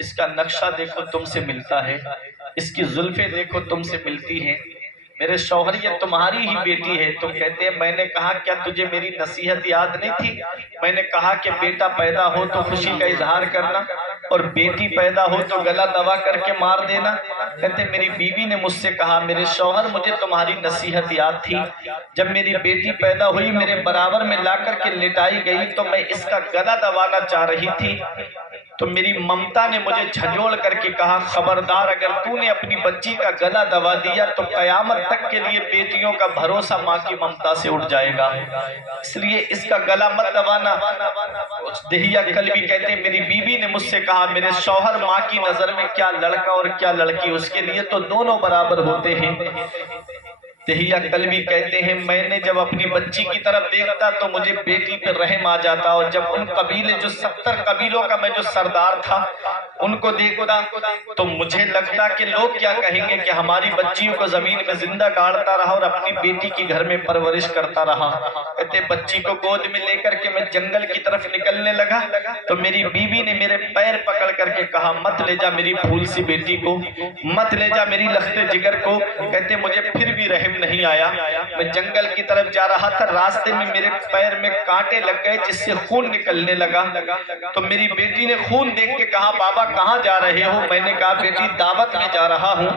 اس کا نقشہ دیکھو تم سے ملتا ہے، اس کی زلفیں دیکھو تم سے ملتی ہیں، میرے شوہر یہ تمہاری ہی بیٹی ہے۔ تو کہتے ہیں میں نے کہا کیا تجھے میری نصیحت یاد نہیں تھی؟ میں نے کہا کہ بیٹا پیدا ہو تو خوشی کا اظہار کرنا، اور بیٹی پیدا ہو تو گلا دبا کر کے مار دینا۔ کہتے ہیں میری بیوی نے مجھ سے کہا میرے شوہر مجھے تمہاری نصیحت یاد تھی، جب میری بیٹی پیدا ہوئی میرے برابر میں لا کر کے لٹائی گئی تو میں اس کا گلا دبانا چاہ رہی تھی، تو میری ممتا نے مجھے جھنجھوڑ کر کے کہا خبردار اگر تو نے اپنی بچی کا گلا دبا دیا تو قیامت تک کے لیے بیٹیوں کا بھروسہ ماں کی ممتا سے اٹھ جائے گا، اس لیے اس کا گلا مت دبانا۔ دہیا کلبی کہتے ہیں میری بیوی نے مجھ سے کہا میرے شوہر ماں کی نظر میں کیا لڑکا اور کیا لڑکی، اس کے لیے تو دونوں برابر ہوتے ہیں۔ دہیا کلبی کہتے ہیں میں نے جب اپنی بچی کی طرف دیکھتا تو مجھے بیٹی پہ رحم آ جاتا، اور جب ان قبیلے جو 70 قبیلوں کا میں جو سردار تھا ان کو دیکھتا تو مجھے لگتا کہ لوگ کیا کہیں گے کہ ہماری بچیوں کو زمین میں زندہ گاڑتا رہا اور اپنی بیٹی کی گھر میں پرورش کرتا رہا۔ کہتے بچی کو گود میں لے کر کے میں جنگل کی طرف نکلنے لگا تو میری بیوی نے میرے پیر پکڑ کر کے کہا مت لے جا میری پھول سی بیٹی کو، مت لے جا میری لخت جگر کو۔ کہتے مجھے پھر بھی رحم نہیں آیا، میں جنگل کی طرف جا رہا تھا، راستے میں میرے پیر میں کانٹے لگ گئے جس سے خون نکلنے لگا، تو میری بیٹی نے خون دیکھ کے کہا بابا کہاں جا رہے ہو؟ میں نے کہا بیٹی دعوت میں جا رہا ہوں۔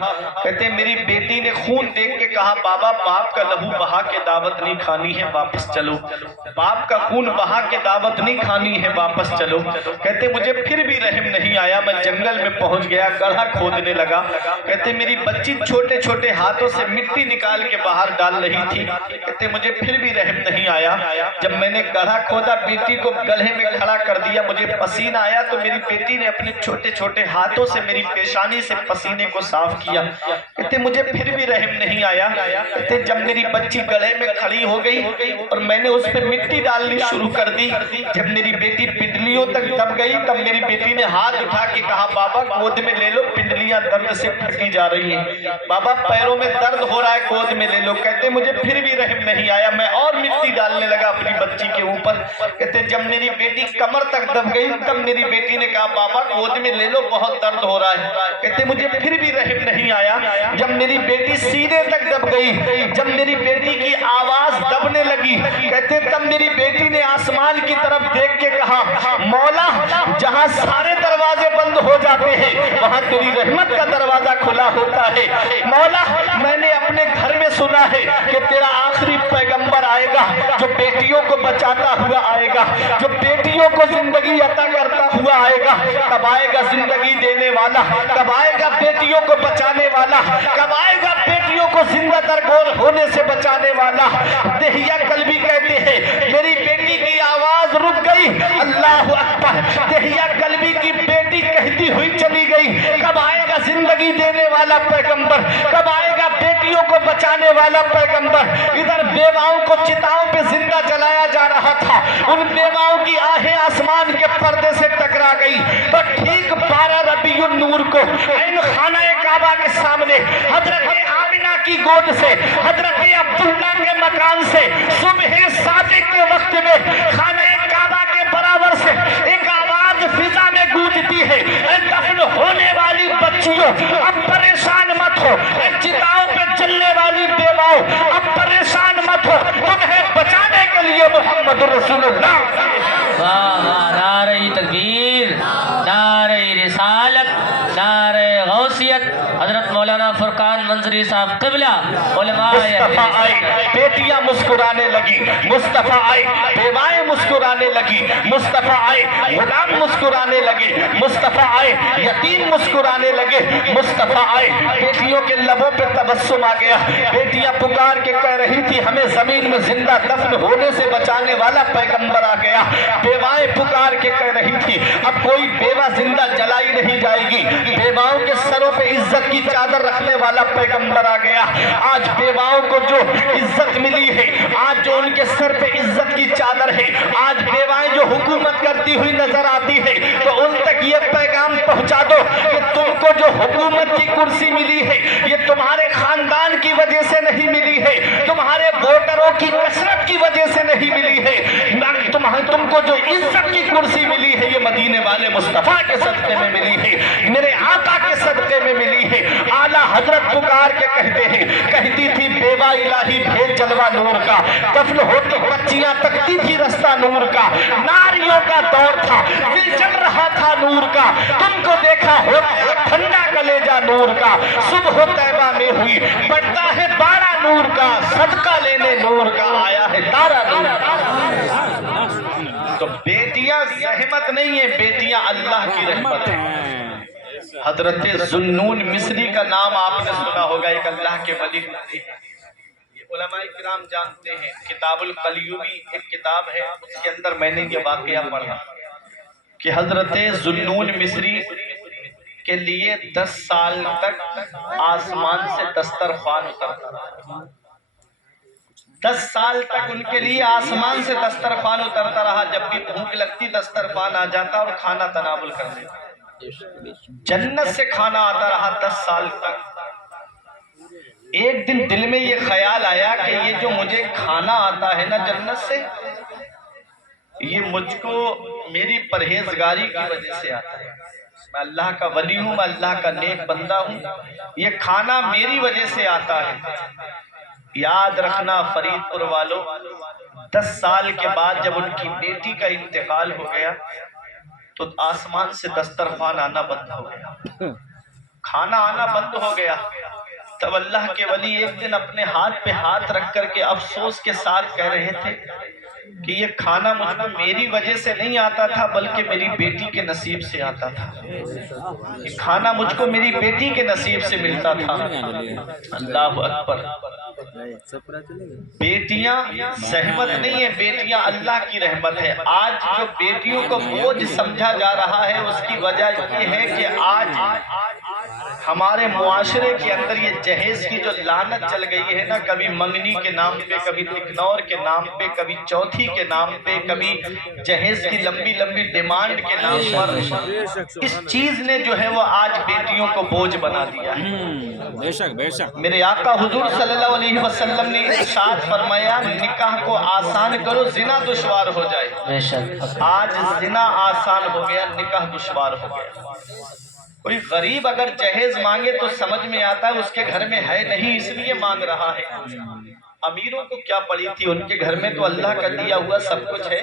کہتے میری بیٹی نے خون دیکھ کے کہا بابا باپ کا لہو بہا کے دعوت نہیں کھانی ہے، واپس چلو، باپ کا خون بہا کے دعوت نہیں کھانی ہے، واپس چلو۔ کہتے مجھے پھر بھی رحم نہیں آیا، میں جنگل میں پہنچ گیا، گڑھا کھودنے لگا۔ کہتے میری بچی چھوٹے چھوٹے ہاتھوں سے مٹی نکال کے باہر ڈال رہی تھی، کہتے مجھے پھر بھی رحم نہیں آیا۔ جب میں نے گڑھا کھودا بیٹی کو گلھے میں کھڑا کر دیا، مجھے پسینہ آیا تو میری بیٹی نے اپنے چھوٹے چھوٹے ہاتھوں سے میری پیشانی سے پسینے کو صاف کیا، کہتے مجھے پھر بھی رحم نہیں آیا۔ کہتے جب میری بچی گلھے میں کھڑی ہو گئی اور میں نے اس پہ مٹی ڈالنی شروع کر دی، جب میری بیٹی پنڈلیوں تک دب گئی تب میری بیٹی نے ہاتھ اٹھا کے کہا بابا گود میں لے لو، پنڈلیاں درد سے پھٹی جا رہی ہیں، بابا پیروں میں درد ہو رہا ہے گود میں لے لو۔ کہتے مجھے پھر بھی رحم نہیں آیا، میں اور مٹی ڈالنے لگا اپنی بچی کے اوپر۔ کہتے جب میری بیٹی کمر تک دب گئی تب میری بیٹی نے کہا بابا گود میں لے لو بہت درد ہو رہا ہے۔ کہتے مجھے پھر بھی رحم نہیں آیا، جب میری بیٹی سینے تک دب گئی، جب میری بیٹی کی آواز دبنے لگی، کہتے تب میری بیٹی نے آسمان کی طرف دیکھ کے کہا مولا جہاں سارے دروازے بند ہو جاتے ہیں وہاں تیری رحمت کا دروازہ کھلا ہوتا ہے۔ مولا میں نے اپنے گھر میں سنا ہے کہ تیرا آخری پیغمبر آئے گا جو بیٹیوں کو بچاتا ہوا آئے گا، جو بیٹیوں کو زندگی عطا کرتا ہوا آئے گا۔ کب آئے گا زندگی دینے والا؟ کب آئے گا بیٹیوں کو بچانے والا؟ کب آئے گا بیٹیوں کو زندہ درگور ہونے سے بچانے والا؟ دہیا کلبی کہتے ہیں میری بیٹی کی آواز رک گئی، اللہ اکبر، دہیا کلبی کی بیٹی کہتی ہوئی چلی گئی کب آئے گا زندگی دینے والا پیغمبر؟ کب آئے گا بیٹیوں کو بچانے والا پیغمبر؟ ادھر بیواؤں کو چتاؤں پہ زندہ جلایا جا رہا تھا، ان بیواؤں کی آہیں آسمان کے پردے سے ٹکرا گئی، تو ٹھیک 12 ربیع النور کو عین خانہ کعبہ کے سامنے حضرت آمنہ کی گود سے، حضرت عبداللہ کے مکان سے صبح صادق کے وقت میں خانہ کعبہ کے برابر سے ایک آواز فضا میں گونجتی ہے، اے دفن ہونے والی بچیوں اب پریشان مت ہو، اے چتاؤں پہ چلنے والی بیواؤں اب پریشان مت ہو، تمہیں بچانے کے لیے محمد رسول اللہ۔ نعرہ تکبیر، نعرہ رسالت، نعرہ غوثیت، حضرت مولانا فرقان منظری صاحب قبلہ، علماء مصطفیٰ آئے بیٹیاں مسکرانے لگی، مصطفیٰ آئے بیوائیں مسکرانے لگی، مصطفیٰ آئے غلام مسکرانے لگے، مصطفیٰ آئے یتیم مسکرانے لگے، مصطفیٰ آئے بیٹیوں کے لبوں پہ تبسم آ گیا، بیٹیاں پکار کے کہہ رہی تھی ہمیں زمین میں زندہ دفن ہونے سے بچانے والا پیغمبر آ گیا، بیوائیں پکار کے کہہ رہی تھی اب کوئی بیوہ زندہ جلائی نہیں جائے گی، بیواؤں کے سروں پہ عزت کی چادر رکھنے والا پیغمبر آ گیا۔ آج بیواؤں کو جو عزت ملی ہے، آج جو ان کے سر پہ عزت کی چادر ہے، آج بیوائیں جو حکومت کرتی ہوئی نظر آتی ہے، تو ان تک یہ پیغام پہنچا دو کہ تم کو جو حکومت کی کرسی ملی ہے یہ تمہارے خاندان کی وجہ سے نہیں ملی ہے، تمہارے ووٹروں کی کثرت کی وجہ سے نہیں ملی ہے، تم کو جو عزت کی کرسی ملی ہے یہ مدینے والے مصطفیٰ کے صدقے میں ملی ہے، میرے آقا کے صدقے میں ملی ہے۔ اعلیٰ حضرت پکار کے کہتے ہیں، کہتی تھی بیوہ الہی بھیج جلوہ نور کا، دفن ہوتے بچیاں تکتی تھی رستہ نور کا، ناریوں کا دور تھا دل جل رہا تھا نور کا، تم کو دیکھا ہو ٹھنڈا کلیجہ نور کا، صبح طیبہ میں ہوئی بڑھتا ہے بارہ نور کا، صدقہ لینے نور کا آیا ہے تارا نور کا۔ تو بیٹیاں زحمت نہیں ہیں، بیٹیاں اللہ کی رحمت ہیں۔ حضرت ذوالنون مصری کا نام آپ نے سنا ہوگا، ایک اللہ کے ولی تھے، علماء کرام جانتے ہیں۔ کتاب القلیوبی ایک کتاب ہے، اس کے اندر میں نے یہ واقعہ پڑھا کہ حضرت ذوالنون مصری کے لیے 10 سال تک آسمان سے دسترخوان اترتا رہا۔ 10 سال تک ان کے لیے آسمان سے دسترخوان اترتا رہا، جب بھی بھوک لگتی دسترخوان آ جاتا اور کھانا تناول کر دیتا۔ جنت سے کھانا آتا رہا 10 سال تک۔ ایک دن دل میں یہ خیال آیا کہ یہ جو مجھے کھانا آتا ہے نا جنت سے، یہ مجھ کو میری پرہیزگاری کی وجہ سے آتا ہے۔ میں اللہ کا ولی ہوں، میں اللہ کا نیک بندہ ہوں، یہ کھانا میری وجہ سے آتا ہے۔ یاد رکھنا فرید پور والوں، 10 سال کے بعد جب ان کی بیٹی کا انتقال ہو گیا تو آسمان سے دسترخوان آنا بند ہو گیا، کھانا آنا بند ہو گیا۔ تب اللہ کے ولی ایک دن اپنے ہاتھ پہ ہاتھ رکھ کر کے افسوس کے ساتھ کہہ رہے تھے کہ یہ کھانا مجھ کو میری وجہ سے نہیں آتا تھا بلکہ میری بیٹی کے نصیب سے آتا تھا، یہ کھانا مجھ کو میری بیٹی کے نصیب سے ملتا تھا۔ اللہ اکبر۔ بیٹیاں زحمت نہیں ہے، بیٹیاں اللہ کی رحمت ہے۔ آج جو بیٹیوں کو بوجھ سمجھا جا رہا ہے اس کی وجہ یہ ہے کہ آج ہمارے معاشرے کے اندر یہ جہیز کی جو لعنت چل گئی ہے نا، کبھی منگنی کے نام پہ، کبھی تکنور کے نام پہ، کبھی چوتھی کے نام پہ، کبھی جہیز کی لمبی لمبی ڈیمانڈ کے نام پر، اس چیز نے جو ہے وہ آج بیٹیوں کو بوجھ بنا دیا ہے۔ بے شک بے شک۔ میرے آقا حضور صلی اللہ علیہ وسلم نے ارشاد فرمایا، نکاح کو آسان کرو زنا دشوار ہو جائے۔ بے شک۔ آج زنا آسان ہو گیا، نکاح دشوار ہو گیا۔ کوئی غریب اگر جہیز مانگے تو سمجھ میں آتا ہے اس کے گھر میں ہے نہیں اس لیے مانگ رہا ہے۔ امیروں کو کیا پڑی تھی، ان کے گھر میں تو اللہ کا دیا ہوا سب کچھ ہے،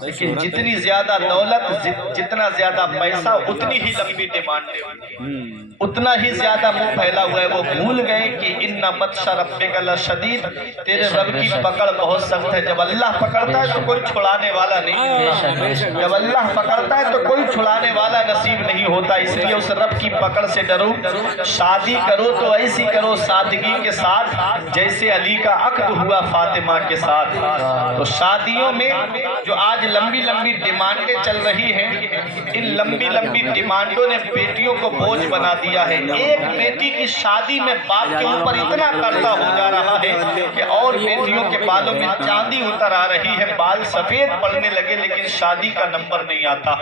لیکن جتنی زیادہ دولت، جتنا زیادہ پیسہ، اتنی ہی لمبی ڈیمانڈیں ہوتی، اتنا ہی زیادہ منہ پھیلا ہوا ہے۔ وہ بھول گئے کہ ان بطش ربک لشدید، تیرے رب کی پکڑ بہت سخت ہے۔ جب اللہ پکڑتا ہے تو کوئی چھڑانے والا نہیں، جب اللہ پکڑتا ہے تو کوئی چھڑانے والا نصیب نہیں ہوتا، اس لیے اس رب کی پکڑ سے ڈرو۔ شادی کرو تو ایسی کرو سادگی کے ساتھ جیسے علی کا عقد ہوا فاطمہ کے ساتھ۔ تو شادیوں میں جو آج لمبی لمبی ڈیمانڈیں چل رہی ہیں، ان لمبی لمبی ڈیمانڈوں نے بیٹیوں کو بوجھ بنا دیا ہے۔ ایک بیٹی کی شادی میں باپ کے اوپر اتنا قرضہ ہو جا رہا ہے کہ اور بیٹیوں کے بالوں میں چاندی اتر آ رہی ہے، بال سفید پڑنے لگے لیکن شادی کا نمبر نہیں آتا۔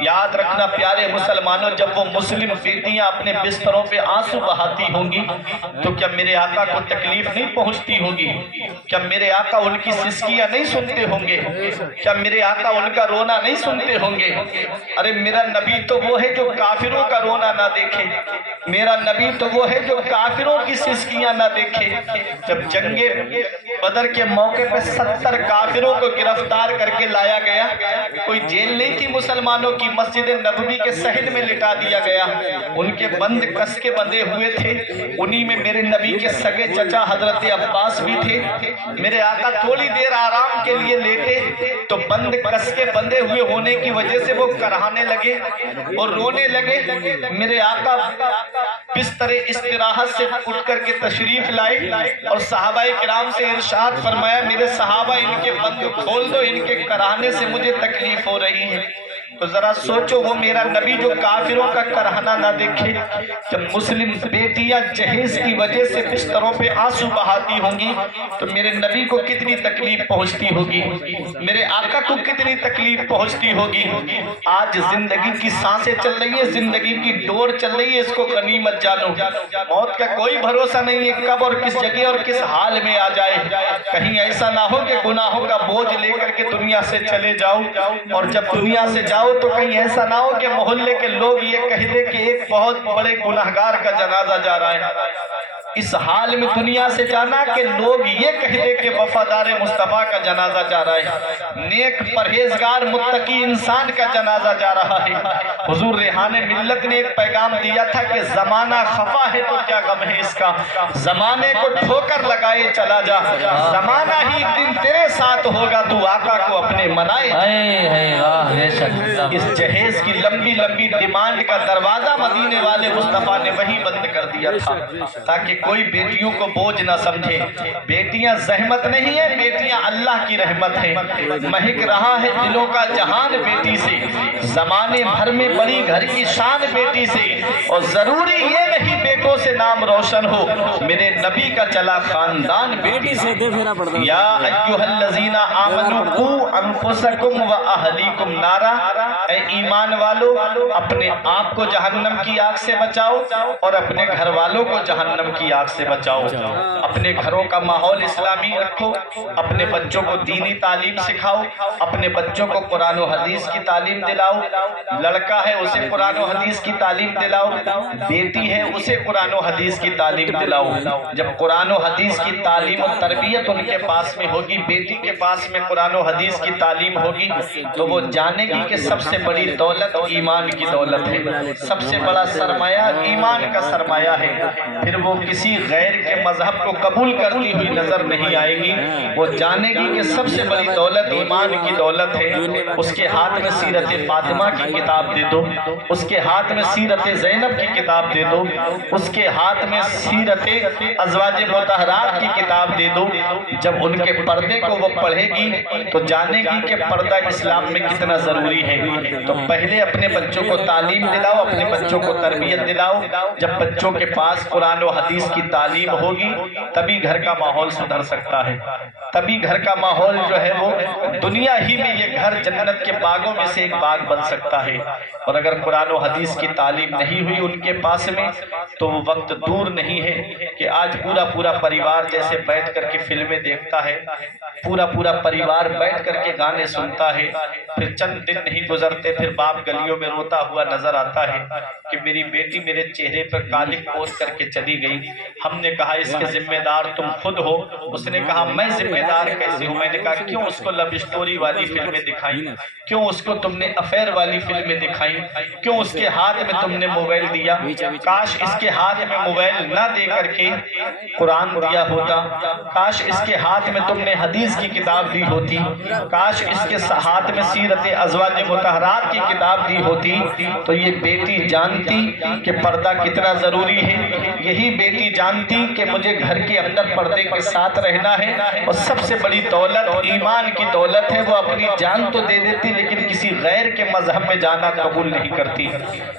یاد رکھنا پیارے مسلمانوں، جب وہ مسلم بیٹیاں اپنے بستروں پہ آنسو بہاتی ہوں گی تو کیا میرے آقا کو تکلیف نہیں پہنچتی ہوگی؟ کیا میرے آقا ان کی سسکیاں نہیں سنتے ہوں گے؟ کیا میرے آقا ان کا رونا نہیں سنتے ہوں گے؟ ارے میرا نبی تو وہ ہے جو کافروں کا رونا نہ دیکھے، میرا نبی تو وہ ہے جو کافروں کی سسکیاں نہ دیکھے۔ جب جنگ بدر کے موقع پہ 70 کافروں کو گرفتار کر کے لایا گیا، کوئی جیل نہیں تھی مسلمانوں کی، مسجد نبوی کے صحن میں لٹا دیا گیا، ان کے بند کس کے بندے ہوئے تھے، انہی میں میرے نبی کے سگے چچا حضرت عباس بھی تھے۔ میرے آقا تھوڑی دیر آرام کے لیے لیٹے تو بند کس کے بندے ہوئے ہونے کی وجہ سے وہ کرہانے لگے اور رونے لگے۔ میرے آقا بستر استراحت سے اٹھ کر کے تشریف لائے اور صحابہ کرام سے ارشاد فرمایا، میرے صحابہ ان کے بند کھول دو، ان کے کرہانے سے مجھے تکلیف ہو رہی ہے۔ تو ذرا سوچو، وہ میرا نبی جو کافروں کا کرہنا نہ دیکھے، جب مسلم بیٹیاں جہیز کی وجہ سے بستروں پہ آنسو بہاتی ہوں گی تو میرے نبی کو کتنی تکلیف پہنچتی ہوگی، میرے آقا کو کتنی تکلیف پہنچتی ہوگی۔ آج زندگی کی سانسیں چل رہی ہیں، زندگی کی ڈور چل رہی ہے، اس کو غنیمت جانو۔ موت کا کوئی بھروسہ نہیں ہے کب اور کس جگہ اور کس حال میں آ جائے۔ کہیں ایسا نہ ہو کہ گناہوں کا بوجھ لے کر کے دنیا سے چلے جاؤ اور جب دنیا سے جاؤ تو کہیں ایسا نہ ہو کہ محلے کے لوگ یہ کہہ دے کہ ایک بہت بڑے گناہگار کا جنازہ جا رہا ہے۔ اس حال میں دنیا سے جانا کہ لوگ یہ کہہ دے کہ وفادار مصطفیٰ کا جنازہ جا رہا ہے، نیک پرہیزگار متقی انسان کا جنازہ جا رہا ہے۔ حضور ریحان ملت نے ایک پیغام دیا تھا کہ زمانہ خفا ہے تو کیا غم ہے اس کا، زمانے کو ٹھوکر لگائے چلا جا، زمانہ ہی ایک دن تیرے ساتھ ہوگا، تو آقا کو اپنے منائے۔ اس جہیز کی لمبی لمبی ڈیمانڈ کا دروازہ مدینے والے مصطفیٰ نے وہی بند کر دیا تھا تاکہ کوئی بیٹیوں کو بوجھ نہ سمجھے۔ بیٹیاں زحمت نہیں ہے، بیٹیاں اللہ کی رحمت ہے۔ مہک رہا ہے دلوں کا جہان بیٹی سے، زمانے بھر میں بڑی گھر کی شان بیٹی سے، اور ضروری یہ نہیں بیٹوں سے نام روشن ہو، میرے نبی کا چلا خاندان بیٹی سے۔ یا ایھا الذین آمنوا قوا انفسکم واہلیکم نارا، اے ایمان والو اپنے آپ کو جہنم کی آگ سے بچاؤ اور اپنے گھر والوں کو جہنم کی آگ سے بچاؤ۔ اپنے گھروں کا ماحول اسلامی رکھو، اپنے بچوں کو دینی تعلیم سکھاؤ، اپنے بچوں کو قرآن و حدیث کی تعلیم دلاؤ۔ لڑکا ہے اسے قرآن و حدیث کی تعلیم دلاؤ، بیٹی ہے اسے قرآن و حدیث کی تعلیم دلاؤ۔ جب قرآن و حدیث کی تعلیم و تربیت ان کے پاس میں ہوگی، بیٹی کے پاس میں قرآن و حدیث کی تعلیم ہوگی، تو وہ جانے گی کہ سب سے بڑی دولت ایمان کی دولت ہے، سب سے بڑا سرمایہ ایمان کا سرمایہ ہے۔ پھر وہ کسی غیر کے مذہب کو قبول کرتی ہوئی نظر نہیں آئے گی، وہ جانے گی کہ سب سے بڑی دولت ایمان کی دولت ہے۔ اس کے ہاتھ میں سیرت فاطمہ کی کتاب دے دو، اس کے ہاتھ میں سیرت زینب کی کتاب دے دو، اس کے ہاتھ میں سیرت ازواج مطہرات کی کتاب دے دو۔ جب ان کے پردے کو وہ پڑھے گی تو جانے گی کہ پردہ اسلام میں کتنا ضروری ہے۔ تو پہلے اپنے بچوں کو تعلیم دلاؤ، اپنے بچوں کو تربیت دلاؤ۔ جب بچوں کے پاس قرآن و حدیث کی تعلیم ہوگی تبھی گھر کا ماحول سدھر سکتا ہے، تبھی گھر کا ماحول جو ہے وہ دنیا ہی میں یہ گھر جنت کے باغوں میں سے ایک باغ بن سکتا ہے۔ اور اگر قرآن و حدیث کی تعلیم نہیں ہوئی ان کے پاس میں تو وہ وقت دور نہیں ہے کہ آج پورا پریوار جیسے بیٹھ کر کے فلمیں دیکھتا ہے، پورا پریوار بیٹھ کر کے گانے سنتا ہے، پھر چند دن نہیں گزرتے پھر باپ گلیوں میں روتا ہوا نظر آتا ہے کہ میری بیٹی میرے چہرے پر کالک پوت کر کے چلی گئی۔ ہم نے کہا اس کے ذمہ دار تم خود ہو، اس نے کہا میں ذمہ دار کیسے ہوں؟ میں نے کہا کیوں اس کو لو اسٹوری والی فلمیں دکھائیں، کیوں اس کو تم نے افیئر والی فلمیں دکھائیں، کیوں اس کے ہاتھ میں تم نے موبائل دیا؟ کاش اس کے ہاتھ میں موبائل نہ دے کر کے قرآن دیا ہوتا، کاش اس کے ہاتھ میں تم نے حدیث کی کتاب دی ہوتی، کاش اس کے ہاتھ میں سیرت ازواج مطہرات کی کتاب دی ہوتی، تو یہ بیٹی جانتی کہ پردہ کتنا ضروری ہے، یہی بیٹی جانتی کہ مجھے گھر کے اندر پردے کے ساتھ رہنا ہے، اور سب سے بڑی دولت ایمان کی دولت ہے۔ وہ اپنی جان تو دے دیتی لیکن کسی غیر کے مذہب میں جانا قبول نہیں کرتی۔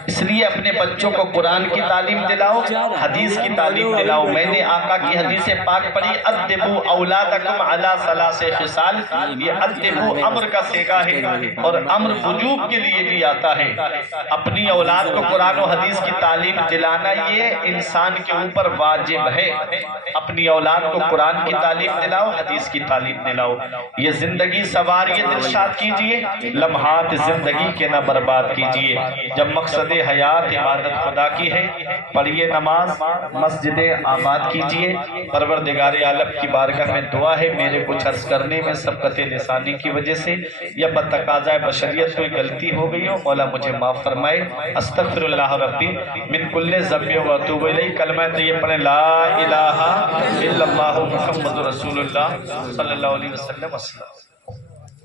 اس لیے اپنے بچوں کو قرآن کی تعلیم دلاؤ، حدیث کی تعلیم دلاؤ۔ میں نے آقا کی حدیث پاک پڑھی، ادبوا اولادکم علی ثلاث خصال، یہ ادبوا امر کا صیغہ ہے اور امر وجوب کے لیے بھی آتا ہے۔ اپنی اولاد کو قرآن و حدیث کی تعلیم دلانا یہ انسان کے اوپر واجب ہے۔ اپنی اولاد کو قرآن کی تعلیم دلاؤ، حدیث کی تعلیم دلاؤ۔ یہ زندگی سواریے دلشاد کیجئے، لمحات زندگی کے نہ برباد کیجئے۔ جب مقصد حیات عبادت خدا کی ہے، پڑھیے نماز، مسجد آباد کیجئے۔ پروردگار عالم کی بارگاہ میں دعا ہے، میرے کچھ عرض کرنے میں سبقت لسانی کی وجہ سے یا بتقاضۂ بشریت کوئی غلطی ہو گئی ہو، مولا مجھے معاف فرمائے۔ استغفر اللہ ربی من کل ذنب و اتوب الیہ۔ کلمہ طیب پڑھیں، لا الہ الا اللہ محمد رسول اللہ صلی اللہ علیہ وسلم۔